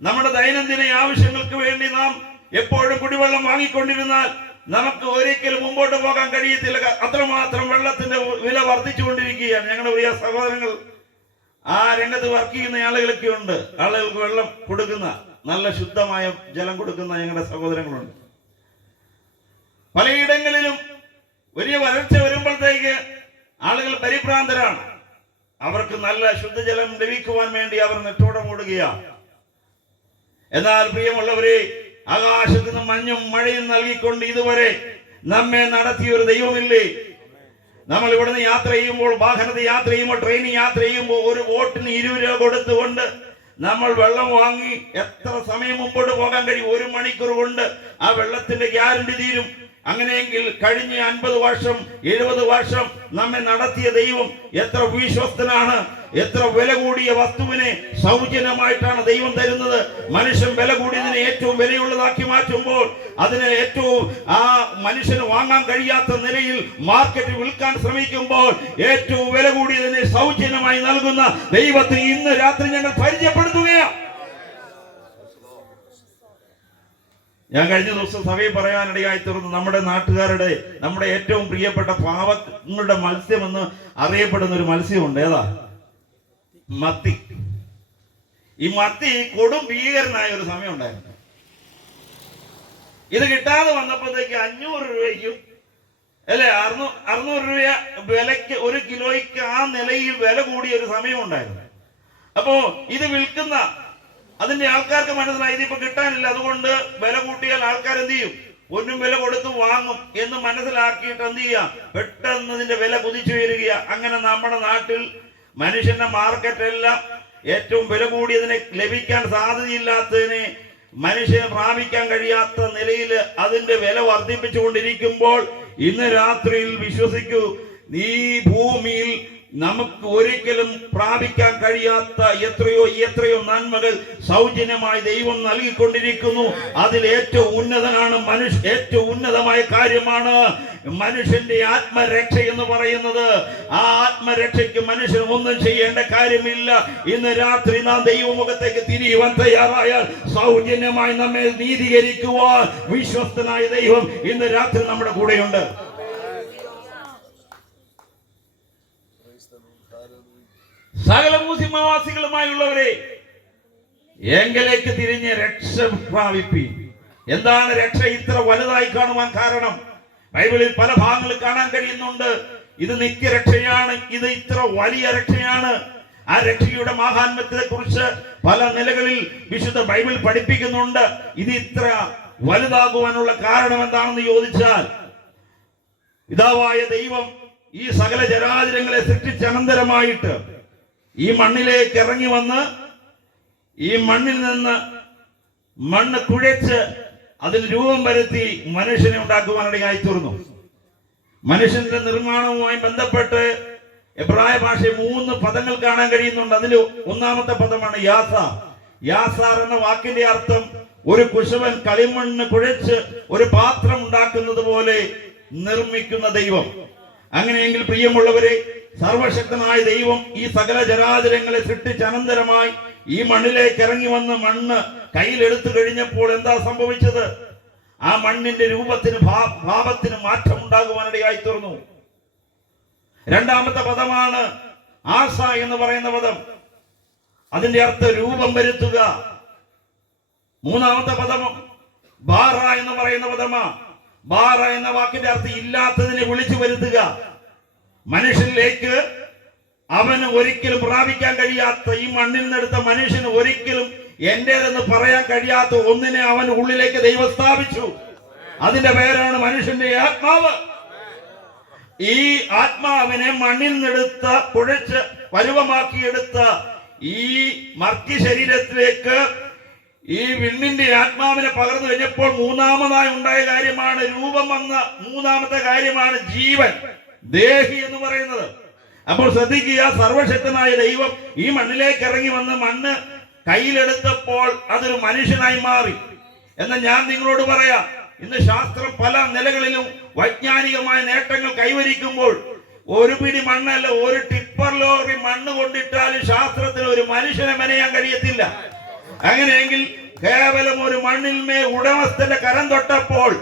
നമ്മുടെ ദൈനംദിന ആവശ്യങ്ങൾക്ക് വേണ്ടി നാം എപ്പോഴും കുടിവെള്ളം വാങ്ങിക്കൊണ്ടിരുന്നാൽ നമുക്ക് ഒരിക്കലും മുമ്പോട്ട് പോകാൻ കഴിയത്തില്ല. അത്രമാത്രം വെള്ളത്തിന്റെ വില വർദ്ധിച്ചുകൊണ്ടിരിക്കുകയാണ്. ഞങ്ങളുടെ പ്രിയ സഹോദരങ്ങൾ, ആ രംഗത്ത് വർക്ക് ചെയ്യുന്ന ആളുകളൊക്കെ ഉണ്ട്. ആളുകൾക്ക് വെള്ളം കൊടുക്കുന്ന, നല്ല ശുദ്ധമായ ജലം കൊടുക്കുന്ന ഞങ്ങളുടെ സഹോദരങ്ങളുണ്ട്. പലയിടങ്ങളിലും വലിയ വരൾച്ച വരുമ്പോഴത്തേക്ക് ആളുകൾ പരിഭ്രാന്തരാണ്. അവർക്ക് നല്ല ശുദ്ധജലം ലഭിക്കുവാൻ വേണ്ടി അവർ നെട്ടോടം ഓടുകയാണ്. എന്നാൽ പ്രിയമുള്ളവരെ, ആകാശത്ത് നിന്ന് മഞ്ഞും മഴയും നൽകിക്കൊണ്ട് ഇതുവരെ നമ്മെ നടത്തിയ ഒരു ദൈവമില്ലേ? നമ്മൾ ഇവിടുന്ന് യാത്ര ചെയ്യുമ്പോൾ, വാഹനത്തിൽ യാത്ര ചെയ്യുമ്പോൾ, ട്രെയിനിൽ യാത്ര ചെയ്യുമ്പോൾ ഒരു ബോട്ടിന് 20 രൂപ കൊടുത്തുകൊണ്ട് നമ്മൾ വെള്ളം വാങ്ങി എത്ര സമയം മുമ്പോട്ട് പോകാൻ കഴിയും? 1 മണിക്കൂർ കൊണ്ട് ആ വെള്ളത്തിന്റെ ഗ്യാരണ്ടി തീരും. അങ്ങനെയെങ്കിൽ കഴിഞ്ഞ 50 വർഷം 70 വർഷം നമ്മെ നടത്തിയ ദൈവം എത്ര വിശ്വസ്തനാണ്. എത്ര വില കൂടിയ വസ്തുവിനെ സൗജന്യമായിട്ടാണ് ദൈവം തരുന്നത്. മനുഷ്യൻ വില കൂടിയതിനെ ഏറ്റവും വിലയുള്ളതാക്കി മാറ്റുമ്പോൾ അതിനെ ഏറ്റവും ആ മനുഷ്യന് വാങ്ങാൻ കഴിയാത്ത നിലയിൽ മാർക്കറ്റിൽ വിൽക്കാൻ ശ്രമിക്കുമ്പോൾ ഏറ്റവും വില കൂടിയതിനെ സൗജന്യമായി നൽകുന്ന ദൈവത്തെ ഇന്ന് രാത്രി ഞങ്ങൾ പരിചയപ്പെടുത്തുകയാണ്. ഞാൻ കഴിഞ്ഞ ദിവസം സഭയിൽ പറയാനിടയായി തീർന്നു, നമ്മുടെ നാട്ടുകാരുടെ നമ്മുടെ ഏറ്റവും പ്രിയപ്പെട്ട പാവങ്ങളുടെ മത്സ്യം എന്ന് അറിയപ്പെടുന്ന ഒരു മത്സ്യമുണ്ട്. ഏതാ? മത്തി. ഈ മത്തി കൊടും ഭീകരനായ ഒരു സമയം ഉണ്ടായിരുന്നു. ഇത് കിട്ടാതെ വന്നപ്പോഴത്തേക്ക് 500 രൂപയ്ക്കും അല്ലെ 600 രൂപ വിലക്ക് 1 കിലോയ്ക്ക് ആ നിലയിൽ വില കൂടിയ ഒരു സമയം ഉണ്ടായിരുന്നു. അപ്പോ ഇത് വിൽക്കുന്ന അതിന്റെ ആൾക്കാർക്ക് മനസ്സിലായി ഇതിപ്പോ കിട്ടാനില്ല, അതുകൊണ്ട് വില കൂട്ടിയാൽ ആൾക്കാർ എന്ത് ചെയ്യും? ഒന്നും വില കൊടുത്ത് വാങ്ങും എന്ന് മനസ്സിലാക്കിയിട്ട് എന്ത് ചെയ്യാം? പെട്ടെന്ന് ഇതിന്റെ വില കുതിച്ചുയരുക. അങ്ങനെ നമ്മുടെ നാട്ടിൽ മനുഷ്യന്റെ മാർക്കറ്റെല്ലാം ഏറ്റവും വില കൂടിയതിനെ ലഭിക്കാൻ സാധ്യതയില്ലാത്തതിനെ മനുഷ്യന് പ്രാപിക്കാൻ കഴിയാത്ത നിലയിൽ അതിന്റെ വില വർദ്ധിപ്പിച്ചുകൊണ്ടിരിക്കുമ്പോൾ ഇന്ന് രാത്രിയിൽ വിശ്വസിക്കൂ, ഈ ഭൂമിയിൽ നമുക്ക് ഒരിക്കലും പ്രാപിക്കാൻ കഴിയാത്ത എത്രയോ നന്മകൾ സൗജന്യമായി ദൈവം നൽകിക്കൊണ്ടിരിക്കുന്നു. അതിൽ ഏറ്റവും ഉന്നതനാണ് ഏറ്റവും ഉന്നതമായ കാര്യമാണ് മനുഷ്യന്റെ ആത്മരക്ഷ എന്ന് പറയുന്നത്. ആ ആത്മരക്ഷയ്ക്ക് മനുഷ്യൻ ഒന്നും ചെയ്യേണ്ട കാര്യമില്ല. ഇന്ന് രാത്രി നാം ദൈവമുഖത്തേക്ക് തിരിയുവാൻ തയ്യാറായാൽ സൗജന്യമായി നമ്മെ നീതീകരിക്കുവാൻ വിശ്വസ്തനായ ദൈവം ഇന്ന് രാത്രി നമ്മുടെ കൂടെയുണ്ട്. സകല ഭൂസിമാവാസികളുമായുള്ളവരെ എങ്കിലേക്ക് തിരിഞ്ഞ് രക്ഷ പ്രാപിപ്പീൻ. എന്താണ് രക്ഷ ഇത്ര വലുതായി കാണുവാൻ കാരണം? ബൈബിളിൽ പല ഭാഗങ്ങളിൽ കാണാൻ കഴിയുന്നുണ്ട്. ഇത് നിത്യരക്ഷയാണ്, ഇത് ഇത്ര വലിയ രക്ഷയാണ്. ആ രക്ഷയുടെ മഹാത്മ്യത്തെ കുറിച്ച് പല നിലകളിൽ വിശുദ്ധ ബൈബിൾ പഠിപ്പിക്കുന്നുണ്ട്. ഇത് ഇത്ര വലുതാകുവാനുള്ള കാരണം എന്താണെന്ന് ചോദിച്ചാൽ, പിതാവായ ദൈവം ഈ സകല ജരാചരങ്ങളെ സൃഷ്ടിച്ചനന്തരമായിട്ട് ഈ മണ്ണിലേക്ക് ഇറങ്ങി വന്ന് ഈ മണ്ണിൽ നിന്ന് മണ്ണ് കുഴച്ച് അതിന് രൂപം വരുത്തി മനുഷ്യനെ ഉണ്ടാക്കുവാനിടയായി തീർന്നു. മനുഷ്യന്റെ നിർമ്മാണവുമായി ബന്ധപ്പെട്ട് എബ്രായ ഭാഷയിൽ 3 പദങ്ങൾ കാണാൻ കഴിയുന്നുണ്ട്. അതിൽ ഒന്നാമത്തെ പദമാണ് യാസാർ. യാസാർ എന്ന വാക്കിന്റെ അർത്ഥം ഒരു കുശവൻ കളിമണ്ണ് കുഴച്ച് ഒരു പാത്രം ഉണ്ടാക്കുന്നത് പോലെ നിർമ്മിക്കുന്ന ദൈവം. അങ്ങനെയെങ്കിൽ പ്രിയമുള്ളവരെ, സർവശക്തനായ ദൈവം ഈ സകല ജരാചരങ്ങളെ സൃഷ്ടിച്ച് അനന്തരമായി ഈ മണ്ണിലേക്ക് ഇറങ്ങി വന്ന് മണ്ണ് കയ്യിലെടുത്തു കഴിഞ്ഞപ്പോൾ എന്താ സംഭവിച്ചത്? ആ മണ്ണിന്റെ രൂപത്തിന് ഭാവത്തിന് മാറ്റം ഉണ്ടാകുവാനിടയായി തീർന്നു. രണ്ടാമത്തെ പദമാണ് ആസ എന്ന് പറയുന്ന പദം. അതിന്റെ അർത്ഥം രൂപം വരുത്തുക. മൂന്നാമത്തെ പദം ബാറ എന്ന് പറയുന്ന പദമാ. ബാറ എന്ന വാക്കിന്റെ അർത്ഥം ഇല്ലാത്തതിനെ വിളിച്ചു വരുത്തുക. മനുഷ്യനിലേക്ക് അവന് ഒരിക്കലും പ്രാപിക്കാൻ കഴിയാത്ത, ഈ മണ്ണിൽ നിന്നെടുത്ത മനുഷ്യന് ഒരിക്കലും എന്റേതെന്ന് പറയാൻ കഴിയാത്ത ഒന്നിനെ അവൻ ഉള്ളിലേക്ക് ദൈവം സ്ഥാപിച്ചു. അതിന്റെ പേരാണ് മനുഷ്യന്റെ ആത്മാവ്. ഈ ആത്മാവിനെ മണ്ണിൽ നിന്നെടുത്ത കുഴച്ച് പരുവമാക്കിയെടുത്ത ഈ മർത്തി ശരീരത്തിലേക്ക് ഈ വിണ്ണിന്റെ ആത്മാവിനെ പകർന്നു കഴിഞ്ഞപ്പോൾ മൂന്നാമതായി ഉണ്ടായ കാര്യമാണ് രൂപം വന്ന മൂന്നാമത്തെ കാര്യമാണ് ജീവൻ, ദേഹി എന്ന് പറയുന്നത്. അപ്പോൾ ശ്രദ്ധിക്കുക, സർവശക്തനായ ദൈവം ഈ മണ്ണിലേക്ക് ഇറങ്ങി വന്ന് മണ്ണ് കയ്യിലെടുത്തപ്പോൾ അതൊരു മനുഷ്യനായി മാറി. എന്നാൽ ഞാൻ നിങ്ങളോട് പറയാം, ഇന്ന് ശാസ്ത്രം പല നിലകളിലും വൈജ്ഞാനികമായ നേട്ടങ്ങൾ കൈവരിക്കുമ്പോൾ ഒരു പിടി മണ്ണല്ല, ഒരു ടിപ്പർ ലോറി മണ്ണ് കൊണ്ടിട്ടാലും ശാസ്ത്രത്തിന് ഒരു മനുഷ്യനെ മെനയാൻ കഴിയത്തില്ല. അങ്ങനെയെങ്കിൽ കേവലം ഒരു മണ്ണിന്മേൽ ഉടമസ്ഥന്റെ കരം തൊട്ടപ്പോൾ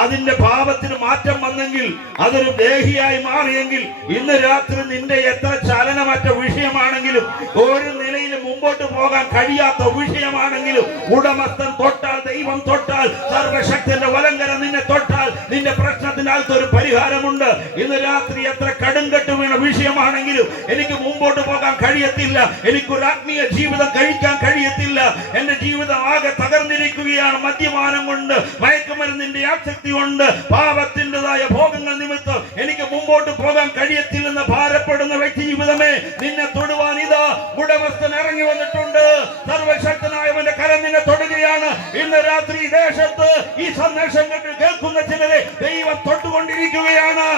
അതിന്റെ ഭാവത്തിന് മാറ്റം വന്നെങ്കിൽ അതൊരു ദേഹിയായി മാറിയെങ്കിൽ ഇന്ന് രാത്രി നിന്റെ എത്ര ചലനമറ്റ വിഷയമാണെങ്കിലും ഒരു നിലയിൽ മുമ്പോട്ട് പോകാൻ കഴിയാത്ത വിഷയമാണെങ്കിലും ഉടമസ്ഥൻ തൊട്ടാൽ, ദൈവം തൊട്ടാൽ, സർവശക്തന്റെ വലങ്കര നിന്നെ തൊട്ടാൽ നിന്റെ പ്രശ്നത്തിന്റെ അകത്തൊരു പരിഹാരമുണ്ട്. ഇന്ന് രാത്രി എത്ര കടുങ്കെട്ട് വീണ വിഷയമാണെങ്കിലും എനിക്ക് മുമ്പോട്ട് പോകാൻ കഴിയത്തില്ല, എനിക്കൊരു ആത്മീയ ജീവിതം കഴിക്കാൻ കഴിയത്തില്ല, എന്റെ ജീവിതം ആകെ തകർന്നിരിക്കുകയാണ്, മദ്യപാനം കൊണ്ട്, മയക്കുമരുന്നിന്റെ ആസക്തി കൊണ്ട്, പാപത്തിൻ്റെതായ ഭോഗങ്ങൾ നിമിത്തം എനിക്ക് മുമ്പോട്ട് മുമ്പോട്ട് പോകാൻ കഴിയത്തില്ലെന്ന് ഭാരപ്പെടുന്ന വ്യക്തി ജീവിതമേ, നിന്നെ തൊടുവാൻ ഇതാ ഉടമസ്ഥൻ ഇറങ്ങി വന്നിട്ടുണ്ട്. സർവശക്തനായവന്റെ കരം നിന്നെ തൊടുകയാണ്. ഇന്ന് രാത്രി ദേശത്ത് ഈ സന്ദേശം കേൾക്കുന്ന ചിലരെ ദൈവം തൊട്ടുകൊണ്ടിരിക്കുകയാണ്.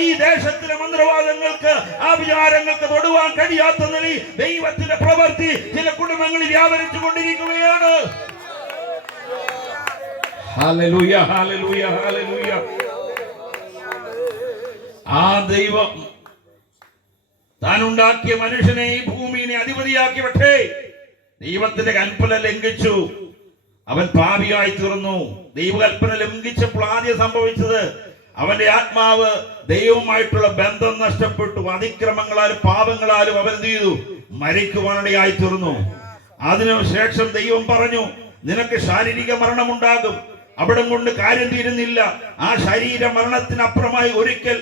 ഈ ദേശത്തിലെ മന്ത്രവാദങ്ങൾക്ക്, ആഭിചാരങ്ങൾക്ക് തൊടുവാൻ കഴിയാത്ത നിലയിൽ ദൈവത്തിന്റെ പ്രവൃത്തി ചില കുടുംബങ്ങളിൽ വ്യാപരിച്ചു കൊണ്ടിരിക്കുകയാണ്. Hallelujah, hallelujah, hallelujah. ആ ദൈവം താൻ ഉണ്ടാക്കിയ മനുഷ്യനെ ഈ ഭൂമിയെ അധിപതിയാക്കി, പക്ഷേ ദൈവത്തിന്റെ കൽപ്പന ലംഘിച്ചു. അവൻ പാപിയായി തീർന്നു. ദൈവകൽപ്പന ലംഘിച്ചപ്പോൾ ആദ്യം സംഭവിച്ചത് അവന്റെ ആത്മാവ് ദൈവവുമായിട്ടുള്ള ബന്ധം നഷ്ടപ്പെട്ടു. അതിക്രമങ്ങളാലും പാപങ്ങളാലും അവൻ എന്ത് ചെയ്തു? മരിക്കുവാനിടയായി തീർന്നു. അതിനുശേഷം ദൈവം പറഞ്ഞു, നിനക്ക് ശാരീരിക മരണമുണ്ടാകും. അവിടെ കൊണ്ട് കാര്യം തീരുന്നില്ല. ആ ശരീര മരണത്തിനപ്പുറമായി ഒരിക്കൽ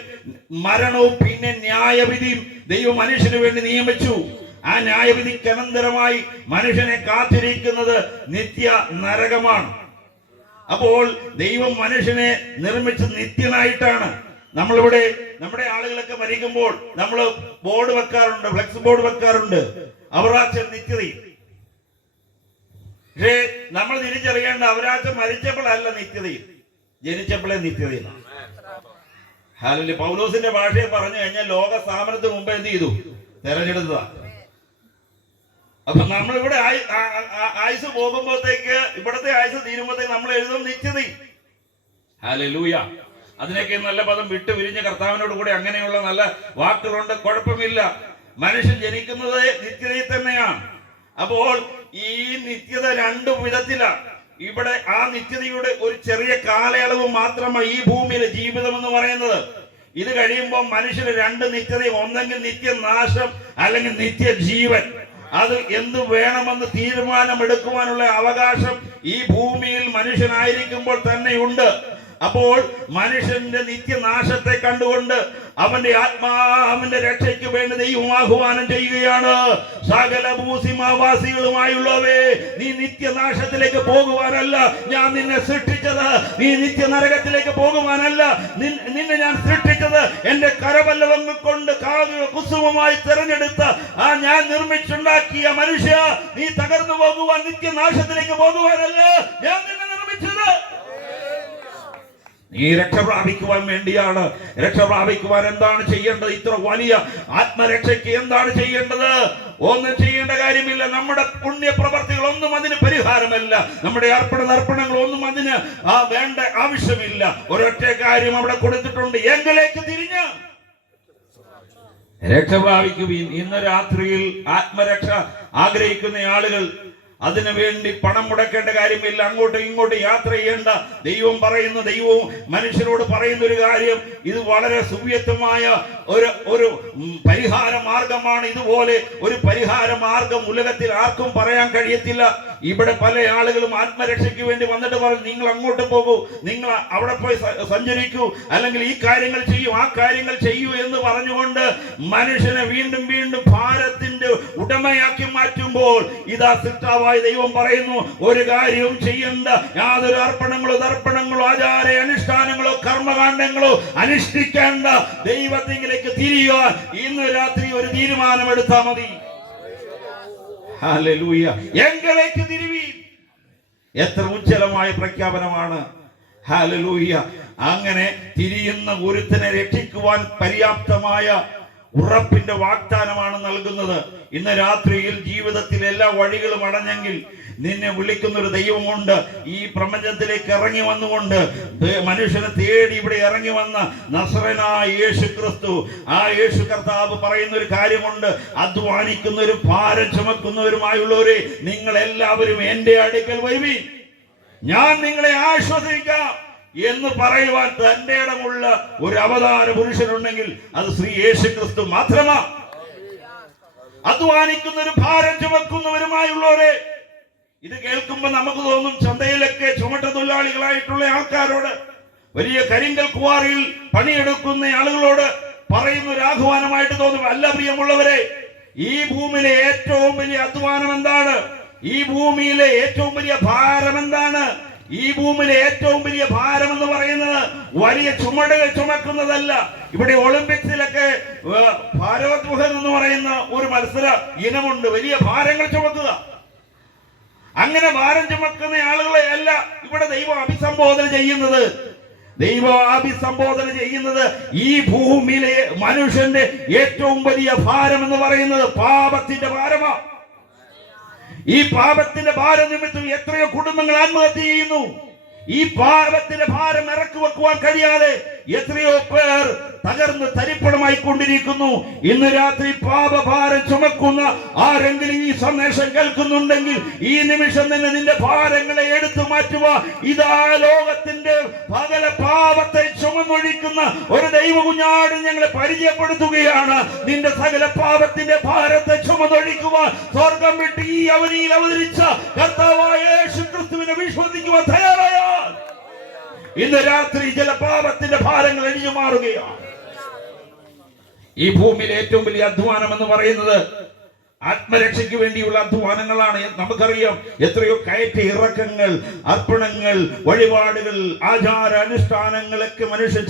മരണവും പിന്നെ ന്യായവിധിയും ദൈവം മനുഷ്യന് വേണ്ടി നിയമിച്ചു. ആ ന്യായവിധിക്ക് അനന്തരമായി മനുഷ്യനെ കാത്തിരിക്കുന്നത് നിത്യ നരകമാണ്. അപ്പോൾ ദൈവം മനുഷ്യനെ നിർമ്മിച്ചത് നിത്യനായിട്ടാണ്. നമ്മളിവിടെ നമ്മുടെ ആളുകളൊക്കെ മരിക്കുമ്പോൾ നമ്മൾ ബോർഡ് വെക്കാറുണ്ട്, ഫ്ലെക്സ് ബോർഡ് വെക്കാറുണ്ട്, അവരാച്ച നിത്യതയും. പക്ഷേ നമ്മൾ തിരിച്ചറിയേണ്ട, അവരാച്ച മരിച്ചപ്പോഴല്ല നിത്യതയും, ജനിച്ചപ്പോഴേ നിത്യതയും. ഹാലലൂയ. പൗലോസിന്റെ ഭാഷയെ പറഞ്ഞു കഴിഞ്ഞാൽ ലോക സ്ഥാപനത്തിന് മുമ്പ് എന്ത് ചെയ്തു? തെരഞ്ഞെടുത്തതാ. അപ്പൊ നമ്മളിവിടെ ആയുസ് പോകുമ്പോഴത്തേക്ക്, ഇവിടത്തെ ആയുസ് തീരുമ്പോഴത്തേക്ക് നമ്മൾ എഴുതും നിത്യതയും. ഹല്ലേലൂയ. അതിനൊക്കെ നല്ല പദം വിട്ടു വിരിഞ്ഞ കർത്താവിനോട് കൂടെ അങ്ങനെയുള്ള നല്ല വാക്കുകളുണ്ട്, കുഴപ്പമില്ല. മനുഷ്യൻ ജനിക്കുന്നത് നിത്യതയിൽ തന്നെയാണ്. അപ്പോൾ ഈ നിത്യത രണ്ടു വിധത്തിലാണ്. ഇവിടെ ആ നിത്യതയുടെ ഒരു ചെറിയ കാലയളവ് മാത്രമാണ് ഈ ഭൂമിയിലെ ജീവിതം എന്ന് പറയുന്നത്. ഇത് കഴിയുമ്പോൾ മനുഷ്യന് രണ്ട് നിത്യത, ഒന്നെങ്കിൽ നിത്യനാശം അല്ലെങ്കിൽ നിത്യജീവൻ. അത് എന്ത് വേണമെന്ന് തീരുമാനമെടുക്കുവാനുള്ള അവകാശം ഈ ഭൂമിയിൽ മനുഷ്യനായിരിക്കുമ്പോൾ തന്നെയുണ്ട്. അപ്പോൾ മനുഷ്യന്റെ നിത്യനാശത്തെ കണ്ടുകൊണ്ട് അവന്റെ ആത്മാവിന്റെ രക്ഷയ്ക്ക് വേണ്ടി ദൈവം ആഹ്വാനം ചെയ്യുകയാണ്. സകല ഭൂസിമാവാസികളുമായുള്ളവേ, നീ നിത്യനാശത്തിലേക്ക് പോകുവാനല്ല ഞാൻ നിന്നെ സൃഷ്ടിച്ചത്. നീ നിത്യനരകത്തിലേക്ക് പോകുവാനല്ല നിന്നെ ഞാൻ സൃഷ്ടിച്ചത്. എന്റെ കരപല്ലവങ്ങൾ കൊണ്ട് കുസുമമായി തെരഞ്ഞെടുത്ത ആ ഞാൻ നിർമ്മിച്ചുണ്ടാക്കിയ മനുഷ്യ, നീ തകർന്നു പോകുവാൻ, നിത്യനാശത്തിലേക്ക് പോകുവാനല്ല ഞാൻ നിന്നെ നിർമ്മിച്ചത്. നീ രക്ഷ പ്രാപിക്കുവാൻ വേണ്ടിയാണ്. രക്ഷ പ്രാപിക്കുവാൻ എന്താണ് ചെയ്യേണ്ടത്? ഇത്ര വലിയ ആത്മരക്ഷയ്ക്ക് എന്താണ് ചെയ്യേണ്ടത്? ഒന്നും ചെയ്യേണ്ട കാര്യമില്ല. നമ്മുടെ പുണ്യപ്രവർത്തികളൊന്നും അതിന് പരിഹാരമല്ല. നമ്മുടെ അർപ്പണങ്ങളൊന്നും അതിന് വേണ്ട ആവശ്യമില്ല. ഒരൊറ്റ കാര്യം അവിടെ കൊടുത്തിട്ടുണ്ട്, എങ്കിലേക്ക് തിരിഞ്ഞ് രക്ഷ പ്രാപിക്കുവിൻ. ഇന്ന് രാത്രിയിൽ ആത്മരക്ഷ ആഗ്രഹിക്കുന്ന ആളുകൾ അതിനു വേണ്ടി പണം മുടക്കേണ്ട കാര്യമില്ല. അങ്ങോട്ടും ഇങ്ങോട്ടും യാത്ര ചെയ്യേണ്ട. ദൈവവും മനുഷ്യരോട് പറയുന്ന ഒരു കാര്യം, ഇത് വളരെ സുവ്യക്തമായ ഒരു പരിഹാര മാർഗമാണ്. ഇതുപോലെ ഒരു പരിഹാര മാർഗം ഉലകത്തിൽ ആർക്കും പറയാൻ കഴിയത്തില്ല. ഇവിടെ പല ആളുകളും ആത്മരക്ഷയ്ക്ക് വേണ്ടി വന്നിട്ട് പറയും, നിങ്ങൾ അങ്ങോട്ട് പോകൂ, നിങ്ങൾ അവിടെ പോയി സഞ്ചരിക്കൂ, അല്ലെങ്കിൽ ഈ കാര്യങ്ങൾ ചെയ്യൂ, ആ കാര്യങ്ങൾ ചെയ്യൂ എന്ന് പറഞ്ഞുകൊണ്ട് മനുഷ്യനെ വീണ്ടും വീണ്ടും ഭാരത്തിന്റെ ഉടമയാക്കി മാറ്റുമ്പോൾ ഇതാ സൃഷ്ടാവായ ദൈവം പറയുന്നു, ഒരു കാര്യവും ചെയ്യണ്ട. യാതൊരു അർപ്പണങ്ങളോ തർപ്പണങ്ങളോ ആചാര അനുഷ്ഠാനങ്ങളോ കർമ്മകാണ്ഡങ്ങളോ അനുഷ്ഠിക്കേണ്ട. ദൈവത്തിലേക്ക് തിരിയുവാൻ ഇന്ന് രാത്രി ഒരു തീരുമാനമെടുത്താൽ മതി. ഹല്ലേലൂയ. എങ്കിലേക്ക് തിരിവീൻ. എത്ര ഉജ്ജ്വലമായ പ്രഖ്യാപനമാണ്. ഹല്ലേലൂയ. അങ്ങനെ തിരിയുന്ന ഒരുത്തനെ രക്ഷിക്കുവാൻ പര്യാപ്തമായ ഉറപ്പിന്റെ വാഗ്ദാനമാണ് നൽകുന്നത്. ഇന്ന് രാത്രിയിൽ ജീവിതത്തിൽ എല്ലാ വഴികളും അടഞ്ഞെങ്കിൽ നിന്നെ വിളിക്കുന്ന ഒരു ദൈവമുണ്ട്. ഈ പ്രപഞ്ചത്തിലേക്ക് ഇറങ്ങി വന്നുകൊണ്ട് മനുഷ്യനെ തേടി ഇവിടെ ഇറങ്ങി വന്ന നസറേനായ യേശു ക്രിസ്തു, ആ യേശു കർത്താവ് പറയുന്ന ഒരു കാര്യമുണ്ട്, അധ്വാനിക്കുന്നവരും ഭാരം ചുമക്കുന്നവരുമായുള്ളവരെ നിങ്ങൾ എല്ലാവരും എന്റെ അടുക്കൽ വരുവീൻ, ഞാൻ നിങ്ങളെ ആശ്വസിക്കാം എന്ന് പറയുവാൻ തന്റെ ഇടമുള്ള ഒരു അവതാര പുരുഷനുണ്ടെങ്കിൽ അത് ശ്രീ യേശു ക്രിസ്തു മാത്രമാ. അധ്വാനിക്കുന്നവരും ഭാരം ചുമക്കുന്നവരുമായുള്ളവരെ, ഇത് കേൾക്കുമ്പോൾ നമുക്ക് തോന്നും ചന്തയിലൊക്കെ ചുമട്ട് തൊഴിലാളികളായിട്ടുള്ള ആൾക്കാരോട്, വലിയ കരിങ്കൽ കുവാറിയിൽ പണിയെടുക്കുന്ന ആളുകളോട് പറയുന്ന ഒരു ആഹ്വാനമായിട്ട് തോന്നും. അല്ല പ്രിയമുള്ളവരെ, ഈ ഭൂമിയിലെ ഏറ്റവും വലിയ അധ്വാനം എന്താണ്? ഈ ഭൂമിയിലെ ഏറ്റവും വലിയ ഭാരം എന്താണ്? ഈ ഭൂമിയിലെ ഏറ്റവും വലിയ ഭാരം എന്ന് പറയുന്നത് വലിയ ചുമടുകൾ ചുമക്കുന്നതല്ല. ഇവിടെ ഒളിമ്പിക്സിലൊക്കെ ഭാരോദ്വഹൻ എന്ന് പറയുന്ന ഒരു മത്സര ഇനമുണ്ട്, വലിയ ഭാരങ്ങൾ ചുമക്കുക. അങ്ങനെ ഭാരം ചുമക്കുന്ന ആളുകളെ അല്ല ഇവിടെ ദൈവം അഭിസംബോധന ചെയ്യുന്നത്. ദൈവം അഭിസംബോധന ചെയ്യുന്നത് ഈ ഭൂമിയിലെ മനുഷ്യന്റെ ഏറ്റവും വലിയ ഭാരം എന്ന് പറയുന്നത് പാപത്തിന്റെ ഭാരമാണ്. ഈ പാപത്തിന്റെ ഭാരം നിമിത്തം എത്രയോ കുടുംബങ്ങൾ ആത്മഹത്യ ചെയ്യുന്നു. ഈ പാപത്തിന്റെ ഭാരം ഇറക്കി വെക്കുവാൻ കഴിയാതെ എത്രയോ പേർ തകർന്ന് തരിപ്പണമായി കൊണ്ടിരിക്കുന്നു. ഇന്ന് രാത്രി പാപഭാരം ചുമക്കുന്ന ആരെങ്കിലും ഈ സന്ദേശം കേൾക്കുന്നുണ്ടെങ്കിൽ ഈ നിമിഷം തന്നെ നിന്റെ ഭാരങ്ങളെ എടുത്തു മാറ്റുക. ഇതാ ലോകത്തിന്റെ പകല പാപത്തെ ചുമന്നൊഴിക്കുന്ന ഒരു ദൈവ കുഞ്ഞാട് ഞങ്ങളെ പരിചയപ്പെടുത്തുകയാണ്. നിന്റെ സകല പാപത്തിന്റെ ഭാരത്തെ ചുമന്നൊഴിക്കുക. സ്വർഗം വിട്ട് ഈ അവനിയിൽ അവതരിച്ച കർത്താവായ യേശുക്രിസ്തുവിനെ വിശ്വസിക്കുവാൻ തയ്യാറായാൽ ഇന്ന് രാത്രി ചില പാപത്തിന്റെ ഭാരങ്ങൾ എഴിഞ്ഞു മാറുകയാണ്. ഈ ഭൂമിയിലെ ഏറ്റവും വലിയ അധ്വാനം എന്ന് പറയുന്നത് ആത്മരക്ഷയ്ക്ക് വേണ്ടിയുള്ള അധ്വാനങ്ങളാണ്. നമുക്കറിയാം എത്രയോ കയറ്റ ഇറക്കങ്ങൾ, അർപ്പണങ്ങൾ, വഴിപാടുകൾ, ആചാര അനുഷ്ഠാനങ്ങളൊക്കെ മനുഷ്യൻ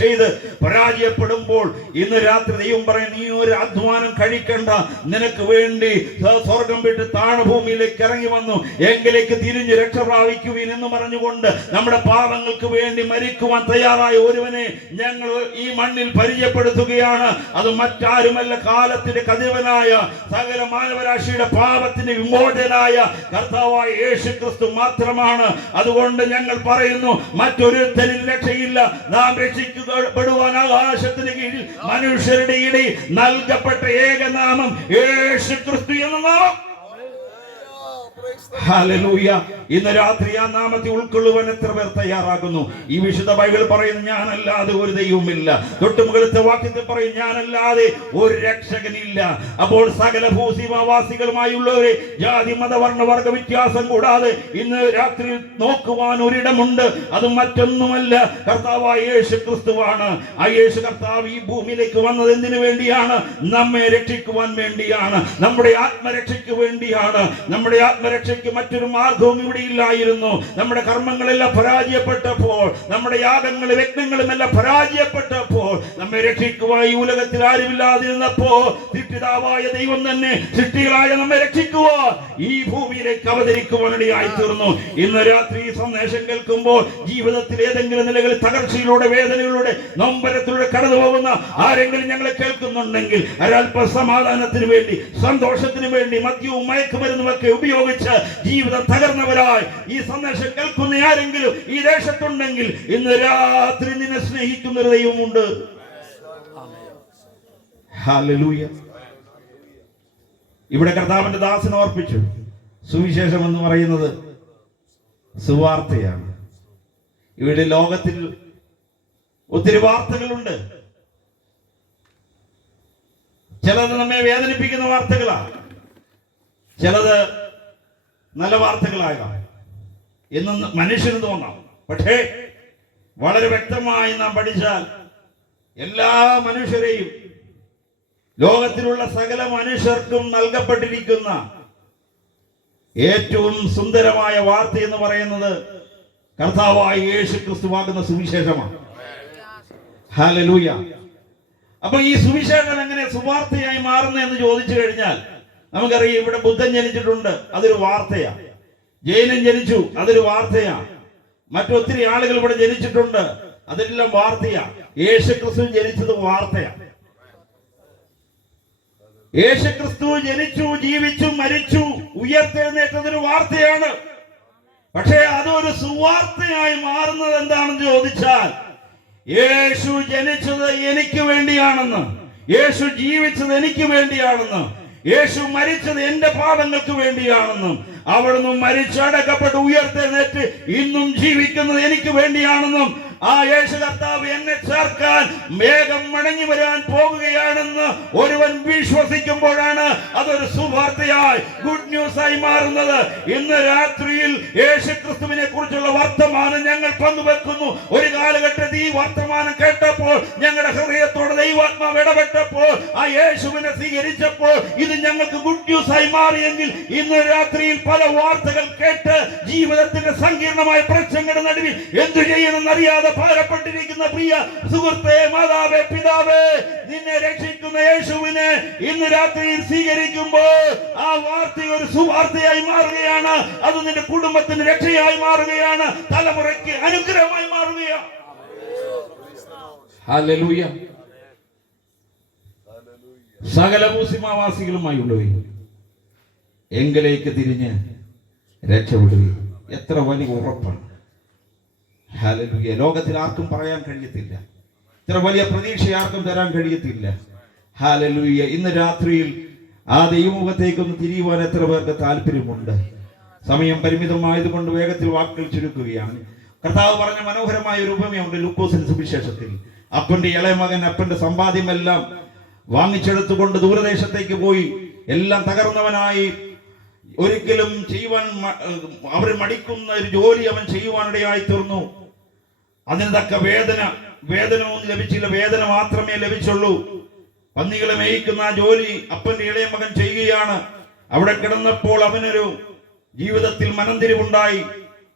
ചെയ്ത് പരാജയപ്പെടുമ്പോൾ ഇന്ന് രാത്രി ദൈവം പറയും, നീ ഒരു അധ്വാനം കഴിക്കണ്ട, നിനക്ക് വേണ്ടി സ്വർഗം വിട്ട് താണഭൂമിയിലേക്ക് ഇറങ്ങി വന്നു, എങ്കിലേക്ക് തിരിഞ്ഞ് രക്ഷ പ്രാപിക്കുവിൻ എന്ന് പറഞ്ഞുകൊണ്ട് നമ്മുടെ പാപങ്ങൾക്ക് വേണ്ടി മരിക്കുവാൻ തയ്യാറായ ഒരുവനെ ഞങ്ങൾ ഈ മണ്ണിൽ പരിചയപ്പെടുത്തുകയാണ്. അത് മറ്റാരുമല്ല, കാലത്തിന്റെ കതിരവനായ സകല മാനവരാശിയുടെ പാപത്തിന് വിമോചനായ കർത്താവായ യേശുക്രിസ്തു മാത്രമാണ്. അതുകൊണ്ട് ഞങ്ങൾ പറയുന്നു, മറ്റൊരുത്തരിൽ രക്ഷയില്ല. നാം രക്ഷിക്കപ്പെടുവാൻ ആകാശത്തിന് കീഴിൽ മനുഷ്യരുടെ ഇടയിൽ നൽകപ്പെട്ട ഏകനാമം യേശുക്രിസ്തു എന്ന നാമം. ഹല്ലേലൂയ. ഇന്ന് രാത്രി ആ നാമത്തെ ഉൾക്കൊള്ളുവാൻ എത്ര പേർ തയ്യാറാകുന്നു? ഈ വിശുദ്ധ ബൈബിൾ പറയുന്നു, ഞാനല്ലാതെ ഒരു ദൈവമില്ല. തൊട്ടുമുകളിലത്തെ വാക്യത്തിൽ പറയും, ഞാനല്ലാതെ ഒരു രക്ഷകനില്ല. അപ്പോൾ സകല ഭൂസീമാവാസികളുമായുള്ളവരെ ജാതി മത വർണ്ണ വർഗ വ്യത്യാസം കൂടാതെ ഇന്ന് രാത്രി നോക്കുവാൻ ഒരിടമുണ്ട്. അത് മറ്റൊന്നുമല്ല, കർത്താവായ യേശു ക്രിസ്തുവാണ്. ആ യേശു കർത്താവ് ഈ ഭൂമിയിലേക്ക് വന്നത് എന്തിനു വേണ്ടിയാണ്? നമ്മെ രക്ഷിക്കുവാൻ വേണ്ടിയാണ്, നമ്മുടെ ആത്മരക്ഷയ്ക്ക് വേണ്ടിയാണ്. നമ്മുടെ ആത്മരക്ഷയ്ക്ക് മറ്റൊരു മാർഗവും ഇവിടെ ഇല്ലായിരുന്നു. നമ്മുടെ കർമ്മങ്ങളെല്ലാം പരാജയപ്പെട്ടപ്പോൾ, നമ്മുടെ യാഗങ്ങളും യജ്ഞങ്ങളും എല്ലാം പരാജയപ്പെട്ടപ്പോൾ, നമ്മെ രക്ഷിക്കുവാൻ ഈ ഉലകത്തിൽ ആരുമില്ലാതിരുന്നപ്പോ സൃഷ്ടിതാവായ ദൈവം തന്നെ സൃഷ്ടികളായ നമ്മെ രക്ഷിക്കുവാൻ ഈ ഭൂമിയിലേക്ക് അവതരിക്കുവാനിടയായി തീർന്നു. ഇന്ന് രാത്രി ഈ സന്ദേശം കേൾക്കുമ്പോൾ ജീവിതത്തിൽ ഏതെങ്കിലും നിലകളിൽ തകർച്ചയിലൂടെ, വേദനയിലൂടെ, നൊമ്പരത്തിലൂടെ കടന്നു പോകുന്ന ആരെങ്കിലും ഞങ്ങളെ കേൾക്കുന്നുണ്ടെങ്കിൽ ഒരൽപ്പ സമാധാനത്തിന് വേണ്ടി, സന്തോഷത്തിന് വേണ്ടി മദ്യവും മയക്കുമരുന്നുമൊക്കെ ഉപയോഗിച്ച് ജീവിതം തകർന്നവരായി ഈ സന്ദേശം കേൾക്കുന്ന ആരെങ്കിലും ഈ ദേശത്തുണ്ടെങ്കിൽ ഇന്ന് രാത്രി നിന്നെ സ്നേഹിക്കുന്ന ഒരു ദൈവമുണ്ട്. ഹല്ലേലൂയ. ഇവിടെ കർത്താവിന്റെ ദാസനെ ഓർപ്പിച്ചു, സുവിശേഷം എന്ന് പറയുന്നത് സുവാർത്തയാണ്. ഇവിടെ ലോകത്തിൽ ഒത്തിരി വാർത്തകളുണ്ട്. ചിലത് നമ്മെ വേദനിപ്പിക്കുന്ന വാർത്തകളാണ്, ചിലത് നല്ല വാർത്തകളാകാം എന്ന് മനുഷ്യന് തോന്നാം. പക്ഷേ വളരെ വ്യക്തമായി നാം പഠിച്ചാൽ എല്ലാ മനുഷ്യരെയും, ലോകത്തിലുള്ള സകല മനുഷ്യർക്കും നൽകപ്പെട്ടിരിക്കുന്ന ഏറ്റവും സുന്ദരമായ വാർത്ത എന്ന് പറയുന്നത് കർത്താവായ യേശു ക്രിസ്തുവാകുന്ന സുവിശേഷമാണ്. ഹല്ലേലൂയ. അപ്പൊ ഈ സുവിശേഷം എങ്ങനെ സുവാർത്തയായി മാറുന്നത് എന്ന് ചോദിച്ചു കഴിഞ്ഞാൽ നമുക്കറിയാം, ഇവിടെ ബുദ്ധൻ ജനിച്ചിട്ടുണ്ട്, അതൊരു വാർത്തയാണ്. ജൈനൻ ജനിച്ചു, അതൊരു വാർത്തയാണ്. മറ്റൊത്തിരി ആളുകൾ ഇവിടെ ജനിച്ചിട്ടുണ്ട്, അതെല്ലാം വാർത്തയാണ്. യേശുക്രിസ്തു ജനിച്ചത് വാർത്തയാണ്. യേശുക്രിസ്തു ജനിച്ചു, ജീവിച്ചു, മരിച്ചു, ഉയർത്തെഴുന്നേറ്റതൊരു വാർത്തയാണ്. പക്ഷേ അതൊരു സുവാർത്തയായി മാറുന്നത് എന്താണെന്ന് ചോദിച്ചാൽ, യേശു ജനിച്ചത് എനിക്ക് വേണ്ടിയാണെന്ന്, യേശു ജീവിച്ചത് എനിക്ക് വേണ്ടിയാണെന്ന്, യേശു മരിച്ചത് എന്റെ പാപങ്ങൾക്ക് വേണ്ടിയാണെന്നും, അവിടുന്ന് മരിച്ചടക്കപ്പെട്ട് ഉയർത്തെഴുന്നേറ്റ് ഇന്നും ജീവിക്കുന്നത് എനിക്ക് വേണ്ടിയാണെന്നും, ആ യേശു കർത്താവ് എന്നെ ചേർക്കാൻ വേഗം മടങ്ങി വരാൻ പോകുകയാണെന്ന് ഒരുവൻ വിശ്വസിക്കുമ്പോഴാണ് അതൊരു സുവാർത്തയായി, ഗുഡ് ന്യൂസ് ആയി മാറുന്നത്. ഇന്ന് രാത്രിയിൽ യേശു ക്രിസ്തുവിനെ കുറിച്ചുള്ള വർത്തമാനം ഞങ്ങൾ പങ്കുവെക്കുന്നു. ഒരു കാലഘട്ടത്തിൽ ഈ വർത്തമാനം കേട്ടപ്പോൾ ഞങ്ങളുടെ ഹൃദയത്തോട് ദൈവാത്മാവ് ഇടപെട്ടപ്പോൾ, ആ യേശുവിനെ സ്വീകരിച്ചപ്പോൾ ഇത് ഞങ്ങൾക്ക് ഗുഡ് ന്യൂസ് ആയി മാറിയെങ്കിൽ ഇന്ന് രാത്രിയിൽ പല വാർത്തകൾ കേട്ട് ജീവിതത്തിന്റെ സങ്കീർണമായ പ്രശ്നങ്ങളുടെ നടുവിൽ എന്തു ചെയ്യണമെന്നറിയാതെ ഭാരപ്പെട്ടിരിക്കുന്ന പ്രിയ സുഹൃത്തേ, മാതാവേ, പിതാവേ, നിന്നെ രക്ഷിക്കുന്ന യേശുവിനെ ഇന്ന് രാത്രിയിൽ സ്വീകരിക്കുമ്പോൾ ആ വാർത്ത ഒരു സുവാർത്തയായി മാറുകയാണ്. അത് നിന്റെ കുടുംബത്തിന് രക്ഷയായി മാറുകയാണ്, തലമുറയ്ക്ക് അനുഗ്രഹമായി മാറുകയാണ്. ഹല്ലേലൂയ. സകല ഭൂസിമാവാസികളുമായുള്ളവേ, എങ്കിലേക്ക് തിരിഞ്ഞ് രക്ഷപ്പെടുകയും. എത്ര വലിയ ഉറപ്പാണ്. ഹല്ലേലൂയ. ലോകത്തിൽ ആർക്കും പറയാൻ കഴിയത്തില്ല, ഇത്ര വലിയ പ്രതീക്ഷ ആർക്കും തരാൻ കഴിയത്തില്ല. ഹല്ലേലൂയ. ഇന്ന് രാത്രിയിൽ ആ ദൈവമുഖത്തേക്കൊന്ന് തിരിയുവാൻ എത്ര പേർക്ക് താല്പര്യമുണ്ട്? സമയം പരിമിതമായതുകൊണ്ട് വേഗത്തിൽ വാക്കുകൾ ചുരുക്കുകയാണ്. കർത്താവ് പറഞ്ഞ മനോഹരമായ ഒരു ഉപമയുണ്ട് ലൂക്കോസിന്റെ സുവിശേഷത്തിൽ. അപ്പന്റെ ഇളയ മകൻ അപ്പന്റെ സമ്പാദ്യമെല്ലാം വാങ്ങിച്ചെടുത്തുകൊണ്ട് ദൂരദേശത്തേക്ക് പോയി. എല്ലാം തകർന്നവനായി, ഒരിക്കലും ചെയ്യുവാൻ അവർ മടിക്കുന്ന ഒരു ജോലി അവൻ ചെയ്യുവാനിടയായി തീർന്നു. അതിന് തക്ക വേതനമൊന്നും ലഭിച്ചില്ല, വേദന മാത്രമേ ലഭിച്ചുള്ളൂ. പന്നികളെ മേയിക്കുന്ന ആ ജോലി അപ്പന്റെ ഇളയ മകൻ ചെയ്യുകയാണ്. അവിടെ കിടന്നപ്പോൾ അവനൊരു ജീവിതത്തിൽ മനംതിരിവുണ്ടായി.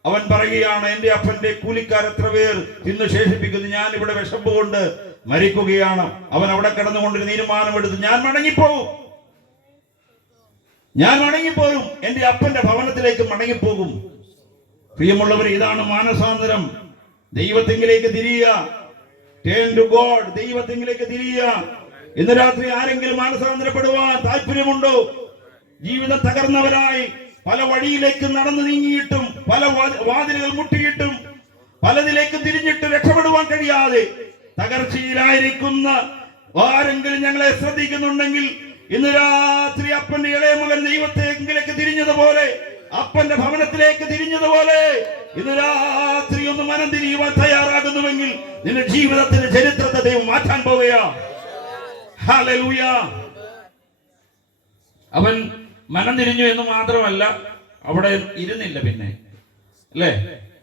അവൻ പറയുകയാണ്, എന്റെ അപ്പന്റെ കൂലിക്കാർ എത്ര പേർ തിന്നു ശേഷിപ്പിക്കുന്നു, ഞാൻ ഇവിടെ വിശപ്പ് കൊണ്ട് മരിക്കുകയാണ്. അവൻ അവിടെ കിടന്നുകൊണ്ടൊരു തീരുമാനമെടുത്ത്, ഞാൻ മടങ്ങിപ്പോകും, എന്റെ അപ്പന്റെ ഭവനത്തിലേക്ക് മടങ്ങിപ്പോകും. പ്രിയമുള്ളവർ, ഇതാണ് മാനസാന്തരം. ദൈവത്തിങ്കിലേക്ക് തിരിയുക. Turn to God. ദൈവത്തിങ്കിലേക്ക് തിരിയുക. ഇന്ന് രാത്രി ആരെങ്കിലും മാനസാന്തരപ്പെടുവാൻ താല്പര്യമുണ്ടോ? ജീവിതം തകർന്നവരായി പല വഴിയിലേക്ക് നടന്നു നീങ്ങിയിട്ടും, പല വാതിലുകൾ മുട്ടിയിട്ടും, പലതിലേക്ക് തിരിഞ്ഞിട്ട് രക്ഷപ്പെടുവാൻ കഴിയാതെ തകർച്ചയിലായിരിക്കുന്ന ആരെങ്കിലും ഞങ്ങളെ ശ്രദ്ധിക്കുന്നുണ്ടെങ്കിൽ ഇന്ന് രാത്രി അപ്പന്റെ ഇളയ മകൻ ദൈവത്തെങ്കിലേക്ക് തിരിഞ്ഞതുപോലെ, അപ്പന്റെ ഭവനത്തിലേക്ക് തിരിഞ്ഞതുപോലെ ഇന്ന് രാത്രി ഒന്ന് മനം തിരിയുവാൻ തയ്യാറാകുന്നുവെങ്കിൽ നിന്റെ ജീവിതത്തിന്റെ ചരിത്രത്തെ ദൈവം മാറ്റാൻ പോവുകയാ. ഹല്ലേലൂയ. അവൻ മനം തിരിഞ്ഞു എന്ന് മാത്രമല്ല, അവിടെ ഇരുന്നില്ല. പിന്നെ അല്ലേ,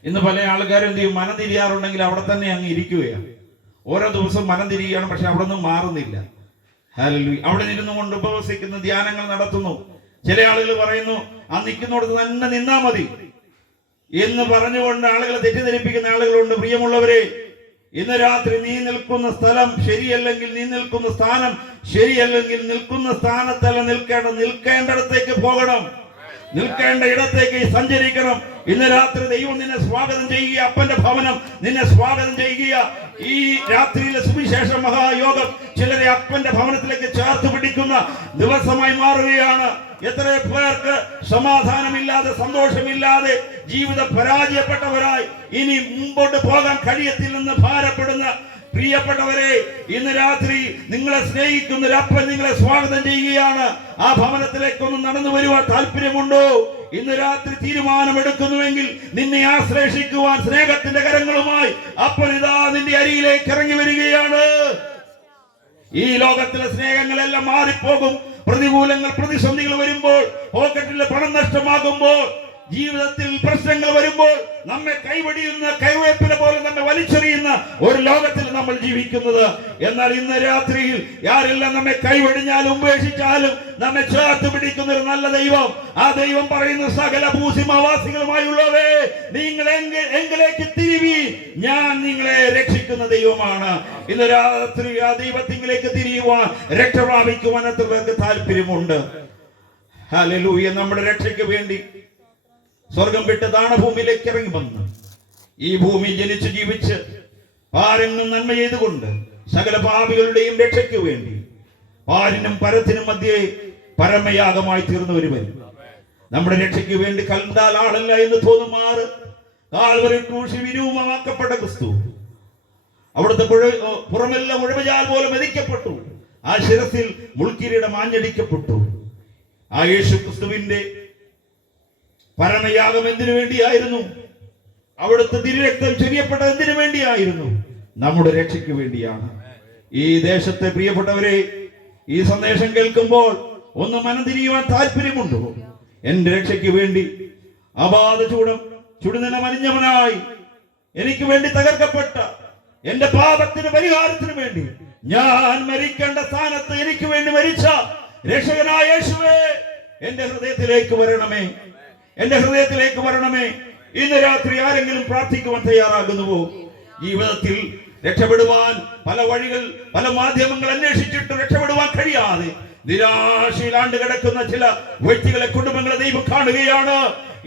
ഇന്ന് പല ആൾക്കാരും എന്ത് ചെയ്യും? മനം തിരിയാറുണ്ടെങ്കിൽ അവിടെ തന്നെ അങ്ങ് ഇരിക്കുകയാണ്. ഓരോ ദിവസവും മനം തിരിയുകയാണ്, പക്ഷെ അവിടെ ഒന്നും മാറുന്നില്ല. ഹല്ലേലൂയ. അവിടെ ഇരുന്നു കൊണ്ട് ഉപവസിക്കുന്ന ധ്യാനങ്ങൾ നടത്തുന്നു. ചില ആളുകൾ പറയുന്നു, ആ നിൽക്കുന്നിടത്ത് തന്നെ നിന്നാ മതി എന്ന് പറഞ്ഞുകൊണ്ട് ആളുകളെ തെറ്റിദ്ധരിപ്പിക്കുന്ന ആളുകളുണ്ട്. പ്രിയമുള്ളവരെ, ഇന്ന് രാത്രി നീ നിൽക്കുന്ന സ്ഥലം ശരിയല്ലെങ്കിൽ, നീ നിൽക്കുന്ന സ്ഥാനം ശരിയല്ലെങ്കിൽ, നിൽക്കുന്ന സ്ഥാനത്തല്ല നിൽക്കേണ്ടടത്തേക്ക് പോകണം, നിൽക്കേണ്ട ഇടത്തേക്ക് സഞ്ചരിക്കണം. ഇന്ന് രാത്രി ദൈവം നിന്നെ സ്വാഗതം ചെയ്യുക. അപ്പന്റെ ഭവനം നിന്നെ സ്വാഗതം ചെയ്യുക. ഈ രാത്രിയിലെ സുവിശേഷ മഹായോഗം ചിലരെ അപ്പന്റെ ഭവനത്തിലേക്ക് ചേർത്ത് പിടിക്കുന്ന ദിവസമായി മാറുകയാണ്. എത്ര പേർക്ക് സമാധാനമില്ലാതെ, സന്തോഷമില്ലാതെ, ജീവിതം പരാജയപ്പെട്ടവരായി ഇനി മുമ്പോട്ട് പോകാൻ കഴിയത്തില്ലെന്ന് ഭാരപ്പെടുന്ന പ്രിയപ്പെട്ടവരെ, ഇന്ന് രാത്രി നിങ്ങളെ സ്നേഹിക്കുന്ന ഒരു അപ്പൻ നിങ്ങളെ സ്വാഗതം ചെയ്യുകയാണ്. ആ ഭവനത്തിലേക്കൊന്ന് നടന്നു വരുവാൻ താല്പര്യമുണ്ടോ? ഇന്ന് രാത്രി തീരുമാനമെടുക്കുന്നുവെങ്കിൽ നിന്നെ ആശ്ലേഷിക്കുവാൻ സ്നേഹത്തിന്റെ കരങ്ങളുമായി അപ്പൻ ഇതാ നിന്റെ അരിയിലേക്ക് ഇറങ്ങി വരികയാണ്. ഈ ലോകത്തിലെ സ്നേഹങ്ങളെല്ലാം മാറിപ്പോകും. പ്രതികൂലങ്ങൾ, പ്രതിസന്ധികൾ വരുമ്പോൾ, പോക്കറ്റിലെ പണം നഷ്ടമാകുമ്പോൾ, ജീവിതത്തിൽ പ്രശ്നങ്ങൾ വരുമ്പോൾ നമ്മെ കൈവടിയുന്ന കൈവേപ്പില പോലെ നമ്മെ വലിച്ചെറിയുന്ന ഒരു ലോകത്തിൽ നമ്മൾ ജീവിക്കുന്നത്. എന്നാൽ ഇന്ന് രാത്രിയിൽ ആരെല്ലാം നമ്മെ കൈവടിഞ്ഞാലും ഉപേക്ഷിച്ചാലും നമ്മെ ചേർത്ത് പിടിക്കുന്ന ഒരു നല്ല ദൈവം, ആ ദൈവം പറയുന്ന സകല ഭൂസിമാവാസികളുമായുള്ളവേ, നിങ്ങൾ എങ്കിലേക്ക് തിരിവി, ഞാൻ നിങ്ങളെ രക്ഷിക്കുന്ന ദൈവമാണ്. ഇന്ന് രാത്രി ആ ദൈവത്തിങ്കിലേക്ക് തിരിയുവാൻ, രക്ഷ പ്രാപിക്കുവാൻ എത്ര പേർക്ക് താല്പര്യമുണ്ട്? ഹല്ലേലൂയ. നമ്മുടെ രക്ഷയ്ക്ക് വേണ്ടി സ്വർഗം വിട്ട് താണഭൂമിയിലേക്ക് ഇറങ്ങി വന്ന് ഈ ഭൂമി ജനിച്ച് ജീവിച്ച് പാരങ്ങും നന്മ ചെയ്തുകൊണ്ട് സകല പാപികളുടെയും രക്ഷയ്ക്ക് വേണ്ടി പാരിനും പരത്തിനും മധ്യേ പരമയാഗമായി തീർന്ന ഒരുവൻ, നമ്മുടെ രക്ഷയ്ക്ക് വേണ്ടി കണ്ടാൽ ആളല്ല എന്ന് തോന്നുമാറ് കാൽവരി ക്രൂശിൽ വിരൂപമാക്കപ്പെട്ട ക്രിസ്തു, അവിടുത്തെ പുറമെല്ലാം ഉഴവജാൽ പോലെ മെതിക്കപ്പെട്ടു. ആ ശിരസിൽ മുൾക്കിരീടം ആഞ്ഞടിക്കപ്പെട്ടു. ആ യേശു ക്രിസ്തുവിന്റെ പരമയാഗം എന്തിനു വേണ്ടിയായിരുന്നു? അവിടുത്തെ തിരുരക്തം ചൊരിയപ്പെട്ടത് എന്തിനു വേണ്ടിയായിരുന്നു? നമ്മുടെ രക്ഷയ്ക്ക് വേണ്ടിയാണ്. ഈ ദേശത്തെ പ്രിയപ്പെട്ടവരെ, ഈ സന്ദേശം കേൾക്കുമ്പോൾ ഒന്ന് മനം തിരിയുവാൻ താല്പര്യമുണ്ടോ? എന്റെ രക്ഷയ്ക്ക് വേണ്ടി അബാധ ചുടുനില മരിഞ്ഞവനായി എനിക്ക് വേണ്ടി തകർക്കപ്പെട്ട എന്റെ പാപത്തിന് പരിഹാരത്തിന് വേണ്ടി ഞാൻ മരിക്കേണ്ട സ്ഥാനത്ത് എനിക്ക് വേണ്ടി മരിച്ച രക്ഷകനായ യേശുവേ, എന്റെ ഹൃദയത്തിലേക്ക് വരണമേ, എന്റെ ഹൃദയത്തിലേക്ക് വരണമേ. ഇന്ന് രാത്രി ആരെങ്കിലും പ്രാർത്ഥിക്കുവാൻ തയ്യാറാകുന്നുവോ? ജീവിതത്തിൽ രക്ഷപ്പെടുവാൻ പല വഴികൾ, പല മാധ്യമങ്ങൾ അന്വേഷിച്ചിട്ട് രക്ഷപ്പെടുവാൻ കഴിയാതെ നിരാശയിലാണ്ട് കിടക്കുന്ന ചില വ്യക്തികളെ, കുടുംബങ്ങളെ ദൈവം കാണുകയാണ്.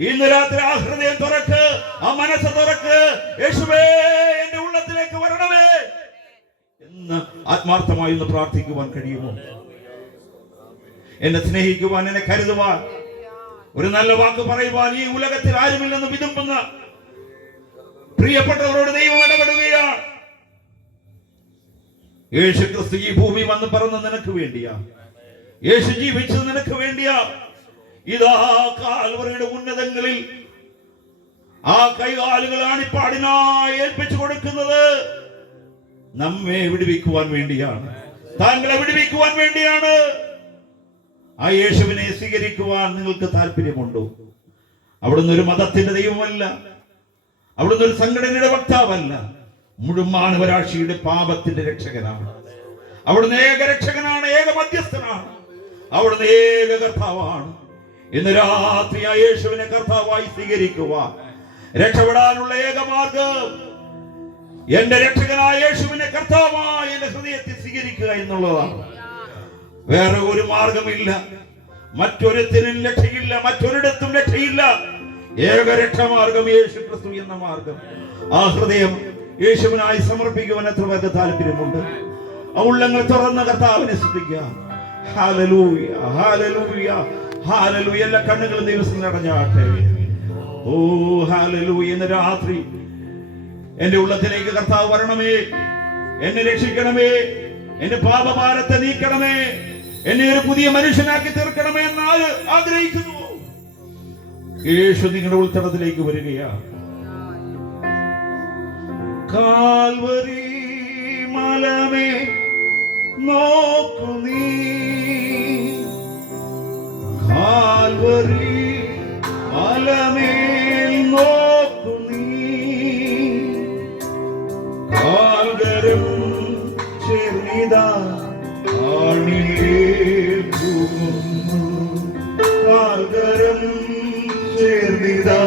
ഇന്ന് രാത്രി ആ ഹൃദയം തുറക്ക്, ആ മനസ്സ് തുറക്ക്. യേശുവേ, എന്റെ ഉള്ളത്തിലേക്ക് വരണമേ എന്ന് ആത്മാർത്ഥമായി ഒന്ന് പ്രാർത്ഥിക്കുവാൻ കഴിയുമോ? എന്നെ സ്നേഹിക്കുവാൻ, എന്നെ കരുതുവാൻ, ഒരു നല്ല വാക്ക് പറയുവാൻ ഈ ഉലകത്തിൽ ആരുമില്ലെന്ന് വിതുമ്പുന്ന പ്രിയപ്പെട്ടവരോട് ദൈവം ഇടപെടുകയാണ്. യേശു ക്രിസ്തു ഈ ഭൂമി വന്ന് പറന്ന് നിനക്ക് വേണ്ടിയാ. യേശു ജീവിച്ചത് നിനക്ക് വേണ്ടിയാ. ഇതാ കാൽവറിയുടെ ഉന്നതങ്ങളിൽ ആ കൈകാലുകൾ ആണിപ്പാടിനായി ഏൽപ്പിച്ചു കൊടുക്കുന്നത് നമ്മെ വിടുവിക്കുവാൻ വേണ്ടിയാണ്, താങ്കളെ വിടുവിക്കുവാൻ വേണ്ടിയാണ്. ആ യേശുവിനെ സ്വീകരിക്കുവാൻ നിങ്ങൾക്ക് താല്പര്യമുണ്ടോ? അവിടുന്ന് ഒരു മതത്തിന്റെ ദൈവമല്ല, അവിടുന്ന് ഒരു സംഘടനയുടെ വക്താവല്ല. മുഴുവൻ മാനവരാശിയുടെ പാപത്തിന്റെ രക്ഷകനാണ്. അവിടുന്ന് ഏക രക്ഷകനാണ്, ഏക മധ്യസ്ഥനാണ്, അവിടുന്ന് ഏക കർത്താവാണ്. ഇന്ന് രാത്രി ആ യേശുവിനെ കർത്താവായി സ്വീകരിക്കുവാൻ രക്ഷപ്പെടാനുള്ള ഏക മാർഗം എന്റെ രക്ഷകനായ യേശുവിനെ കർത്താവായി എന്റെ ഹൃദയത്തിൽ സ്വീകരിക്കുക എന്നുള്ളതാണ്. വേറെ ഒരു മാർഗമില്ല, മറ്റൊരുത്തിനും രക്ഷയില്ല, മറ്റൊരിടത്തും രക്ഷയില്ല. ഏക രക്ഷാമാർഗം യേശു ക്രിസ്തു എന്ന മാർഗം. ആ ഹൃദയം യേശുവിനായി സമർപ്പിക്കുവാൻ എത്ര പേർക്ക് താല്പര്യമുണ്ട്? ആ ഉള്ളങ്ങൾ തുറന്ന കർത്താവിനെ സ്തുതിക്കുക. Hallelujah, hallelujah, hallelujah. എല്ലാ കണ്ണുകളും ദൈവത്തിൽ അടഞ്ഞാട്ടെ. ഓ ഹല്ലേലൂയ. ഇന്ന് രാത്രി എന്റെ ഉള്ളത്തിലേക്ക് കർത്താവ് വരണമേ, എന്നെ രക്ഷിക്കണമേ, എന്റെ പാപഭാരത്തെ നീക്കണമേ, എന്നെ ഒരു പുതിയ മനുഷ്യനാക്കി തീർക്കണമേ എന്ന് ആഗ്രഹിക്കുന്നു. യേശു നിങ്ങളുടെ ഉൾത്തടത്തിലേക്ക് വരികയാണ്. കാൽവരി മലമേ നോക്കു നീ, കാൽവരി മലമേൽ നോക്കു നീ, കാൽകരം ചേർന്നിതാ ആണിയേൽക്കുന്നു, കാൽകരം ചേർന്നിതാ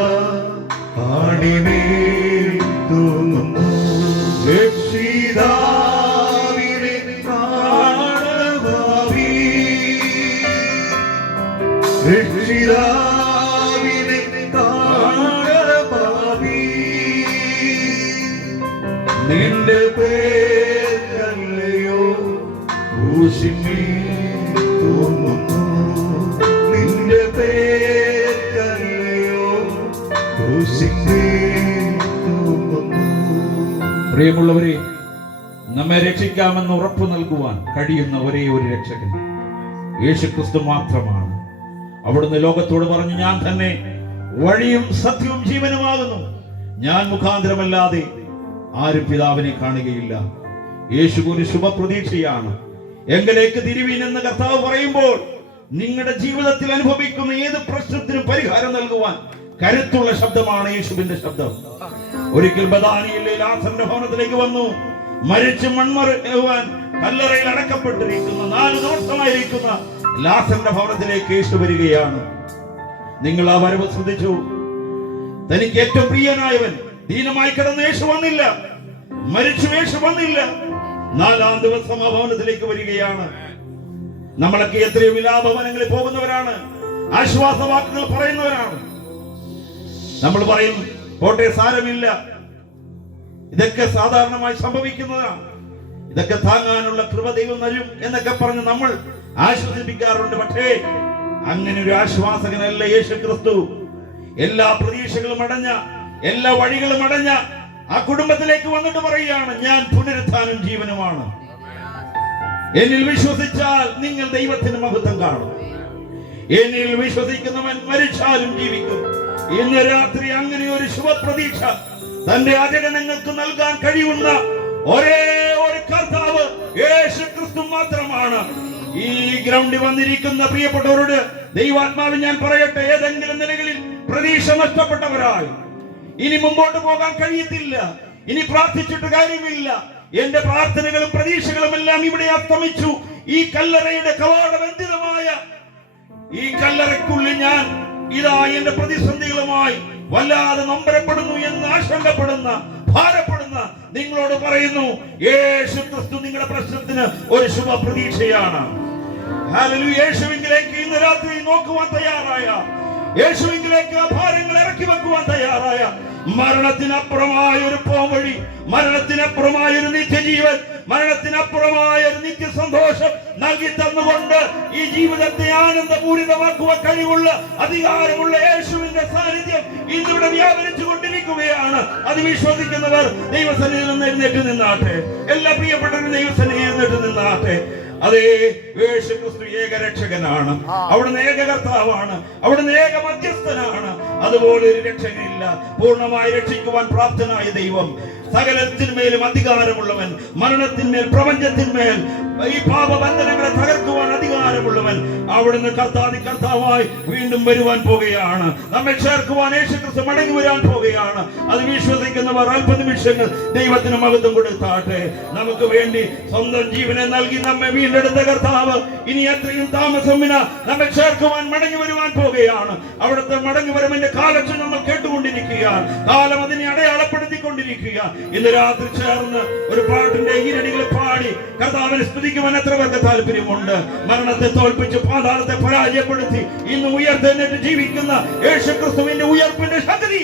ആണിമേൽ തൂങ്ങുന്നു. രക്ഷിതാവിനെ കാണുവാവീ, രക്ഷിതാവിനെ കാണുവാവീ. നിന്റെ പേരല്ലയോ ക്രൂശിന്മേൽ തൂങ്ങുന്നു, നിന്റെ പേരല്ലയോ ക്രൂശിന്മേൽ തൂങ്ങുന്നു. പ്രിയമുള്ളവരെ, നമ്മെ രക്ഷിക്കാമെന്ന് ഉറപ്പു നൽകുവാൻ കഴിയുന്ന ഒരേ ഒരു രക്ഷകൻ യേശുക്രിസ്തു മാത്രമാണ്. അവിടുന്ന് ലോകത്തോട് പറഞ്ഞു, ഞാൻ തന്നെ വഴിയും സത്യവും ജീവനുമാകുന്നു, ഞാൻ മുഖാന്തരമല്ലാതെ ആരും പിതാവിനെ കാണുകയില്ല. യേശു ഒരു ശുഭപ്രതീക്ഷയാണ്. എങ്കിലേക്ക് തിരുവീൻ എന്ന് കർത്താവ് പറയുമ്പോൾ നിങ്ങളുടെ ജീവിതത്തിൽ അനുഭവിക്കുന്ന ഏത് പ്രശ്നത്തിനും പരിഹാരം നൽകുവാൻ കരുത്തുള്ള ശബ്ദമാണ് യേശുവിന്റെ ശബ്ദം. ഒരിക്കൽ ബഥാനിയിലെ ലാസറിന്റെ ഭവനത്തിലേക്ക് വന്നു. മരിച്ചു മൺമറയുവാൻ കല്ലറയിൽ അടക്കപ്പെട്ടിരിക്കുന്ന 4 ദിവസമായിരിക്കുന്ന ലാസറിന്റെ ഭവനത്തിലേക്ക് യേശു വരികയാണ്. നിങ്ങൾ ആ വരവ് ശ്രദ്ധിച്ചു. തനിക്ക് ഏറ്റവും പ്രിയനായവൻ ദീനമായി കിടന്ന യേശു വന്നില്ല, മരിച്ചു യേശു വന്നില്ല. 4-ാം ദിവസം ആ ഭവനത്തിലേക്ക് വരികയാണ്. നമ്മളൊക്കെ എത്രയോ വിലാപവനങ്ങളിൽ പോകുന്നവരാണ്, ആശ്വാസവാക്കുകൾ പറയുന്നവരാണ്. നമ്മൾ പറയും, പോട്ടെ, സാരമില്ല, ഇതൊക്കെ സാധാരണമായി സംഭവിക്കുന്നതാണ്, ഇതൊക്കെ താങ്ങാനുള്ള കൃപ ദൈവം തരും എന്നൊക്കെ പറഞ്ഞ് നമ്മൾ ആശ്വസിപ്പിക്കാറുണ്ട്. പക്ഷേ അങ്ങനെ ഒരു ആശ്വാസകനല്ല യേശു ക്രിസ്തു. എല്ലാ പ്രതീക്ഷകളും അടഞ്ഞ, എല്ലാ വഴികളും അടഞ്ഞ ആ കുടുംബത്തിലേക്ക് വന്നിട്ട് പറയുകയാണ്, ഞാൻ പുനരുത്ഥാനം ജീവനുമാണ്. എന്നിൽ വിശ്വസിച്ചാൽ നിങ്ങൾ ദൈവത്തിന് മഹത്വം കാണും. എന്നിൽ വിശ്വസിക്കുന്നവൻ മരിച്ചാലും ജീവിക്കും. ഇന്ന് രാത്രി അങ്ങനെ ഒരു ശുഭപ്രതീക്ഷ തന്റെ അജഗണങ്ങൾക്ക് നൽകാൻ കഴിയുന്ന ഒരേ ഒരു കർത്താവ് യേശു ക്രിസ്തു മാത്രമാണ്. ഈ ഗ്രൗണ്ടിൽ വന്നിരിക്കുന്ന പ്രിയപ്പെട്ടവരോട് ദൈവാത്മാവിൽ ഞാൻ പറയട്ടെ, ഏതെങ്കിലും നിലകളിൽ പ്രതീക്ഷ നഷ്ടപ്പെട്ടവരായി ഇനി മുമ്പോട്ട് പോകാൻ കഴിയത്തില്ല, ഇനി പ്രാർത്ഥിച്ചിട്ട് കാര്യമില്ല, എന്റെ പ്രാർത്ഥനകളും പ്രതീക്ഷകളും എല്ലാം ഇവിടെ അസ്തമിച്ചു. ഈ കല്ലറയുടെ കവാടബന്ധിതമായ ഈ കല്ലറയ്ക്കുള്ളിൽ ഞാൻ ഇതാ എന്റെ പ്രതിസന്ധികളുമായി വല്ലാതെ നൊമ്പരപ്പെടുന്നു എന്ന് ആശങ്കപ്പെടുന്ന, ഭാരപ്പെടുന്ന നിങ്ങളോട് പറയുന്നു, യേശു ക്രിസ്തു നിങ്ങളുടെ പ്രശ്നത്തിന് ഒരു ശുഭ പ്രതീക്ഷയാണ്. ഹല്ലേലൂയ. യേശുവിലേക്ക് ഇന്ന് രാത്രി നോക്കുവാൻ തയ്യാറായ, യേശുവിലേക്ക് ആ ഭാരങ്ങൾ ഇറക്കി വെക്കുവാൻ തയ്യാറായ, മരണത്തിനപ്പുറമായ ഒരു പോംവഴി, മരണത്തിനപ്പുറമായ ഒരു നിത്യജീവൻ, മരണത്തിനപ്പുറമായ ഒരു നിത്യ സന്തോഷം നൽകി തന്നുകൊണ്ട് ഈ ജീവിതത്തെ ആനന്ദപൂരിതമാക്കുവാൻ കഴിവുള്ള, അധികാരമുള്ള യേശുവിന്റെ സാന്നിധ്യം ഇന്നിവിടെ വ്യാപരിച്ചു കൊണ്ടിരിക്കുകയാണ്. അത് വിശ്വസിക്കുന്നവർ ദൈവസന്നിധിയിൽ നിന്ന് എഴുന്നേറ്റ് നിന്നാട്ടെ. എല്ലാ പ്രിയപ്പെട്ടവരും ദൈവസന്നിധിയിൽ എഴുന്നേറ്റ് നിന്നാട്ടെ. അതേ, യേശു ക്രിസ്തു ഏകരക്ഷകനാണ്, അവിടുന്ന് ഏകകർത്താവാണ്, അവിടുന്ന് ഏക മധ്യസ്ഥനാണ്. അതുപോലെ ഒരു രക്ഷകനില്ല. പൂർണ്ണമായി രക്ഷിക്കുവാൻ പ്രാപ്തനായ ദൈവം, സകലത്തിന്മേലും അധികാരമുള്ളവൻ, മരണത്തിന്മേൽ, പ്രപഞ്ചത്തിന്മേൽ ഈ പാപബന്ധനങ്ങളെ തകർക്കുവാൻ അധികാരമുള്ളവൻ, അവിടുന്ന് കർത്താവായി വീണ്ടും വരുവാൻ പോകുകയാണ്. നമ്മെ ചേർക്കുവാൻ യേശു ക്രിസ്തു മടങ്ങി വരാൻ പോകുകയാണ്. അത് വിശ്വസിക്കുന്നവർ അല്പനിമിഷങ്ങൾ ദൈവത്തിന് മഹത്വം കൊടുത്താട്ടെ. നമുക്ക് വേണ്ടി സ്വന്തം ജീവനെ നൽകി നമ്മെ വീണ്ടെടുത്ത കർത്താവ് ഇനി എത്രയും താമസം വിന നമ്മെ ചേർക്കുവാൻ മടങ്ങി വരുവാൻ പോകുകയാണ്. അവിടുത്തെ മടങ്ങി വരവിന്റെ കാലത്ത് നമ്മൾ കേട്ടുകൊണ്ടിരിക്കുക, കാലം അതിനെ അടയാളപ്പെടുത്തിക്കൊണ്ടിരിക്കുക. ഇന്ന് രാത്രി ചേർന്ന് ഒരു പാട്ടിന്റെ ഈരടികൾ പാടി കർത്താവിനെ സ്തുതിക്കുവാൻ എത്ര പേർക്ക് താല്പര്യമുണ്ട്? മരണത്തെ തോൽപ്പിച്ച് പാതാളത്തെ പരാജയപ്പെടുത്തി ഇന്ന് ഉയർത്തെഴുന്നേറ്റ് ജീവിക്കുന്ന യേശു ക്രിസ്തുവിന്റെ ഉയർപ്പിന്റെ ശക്തി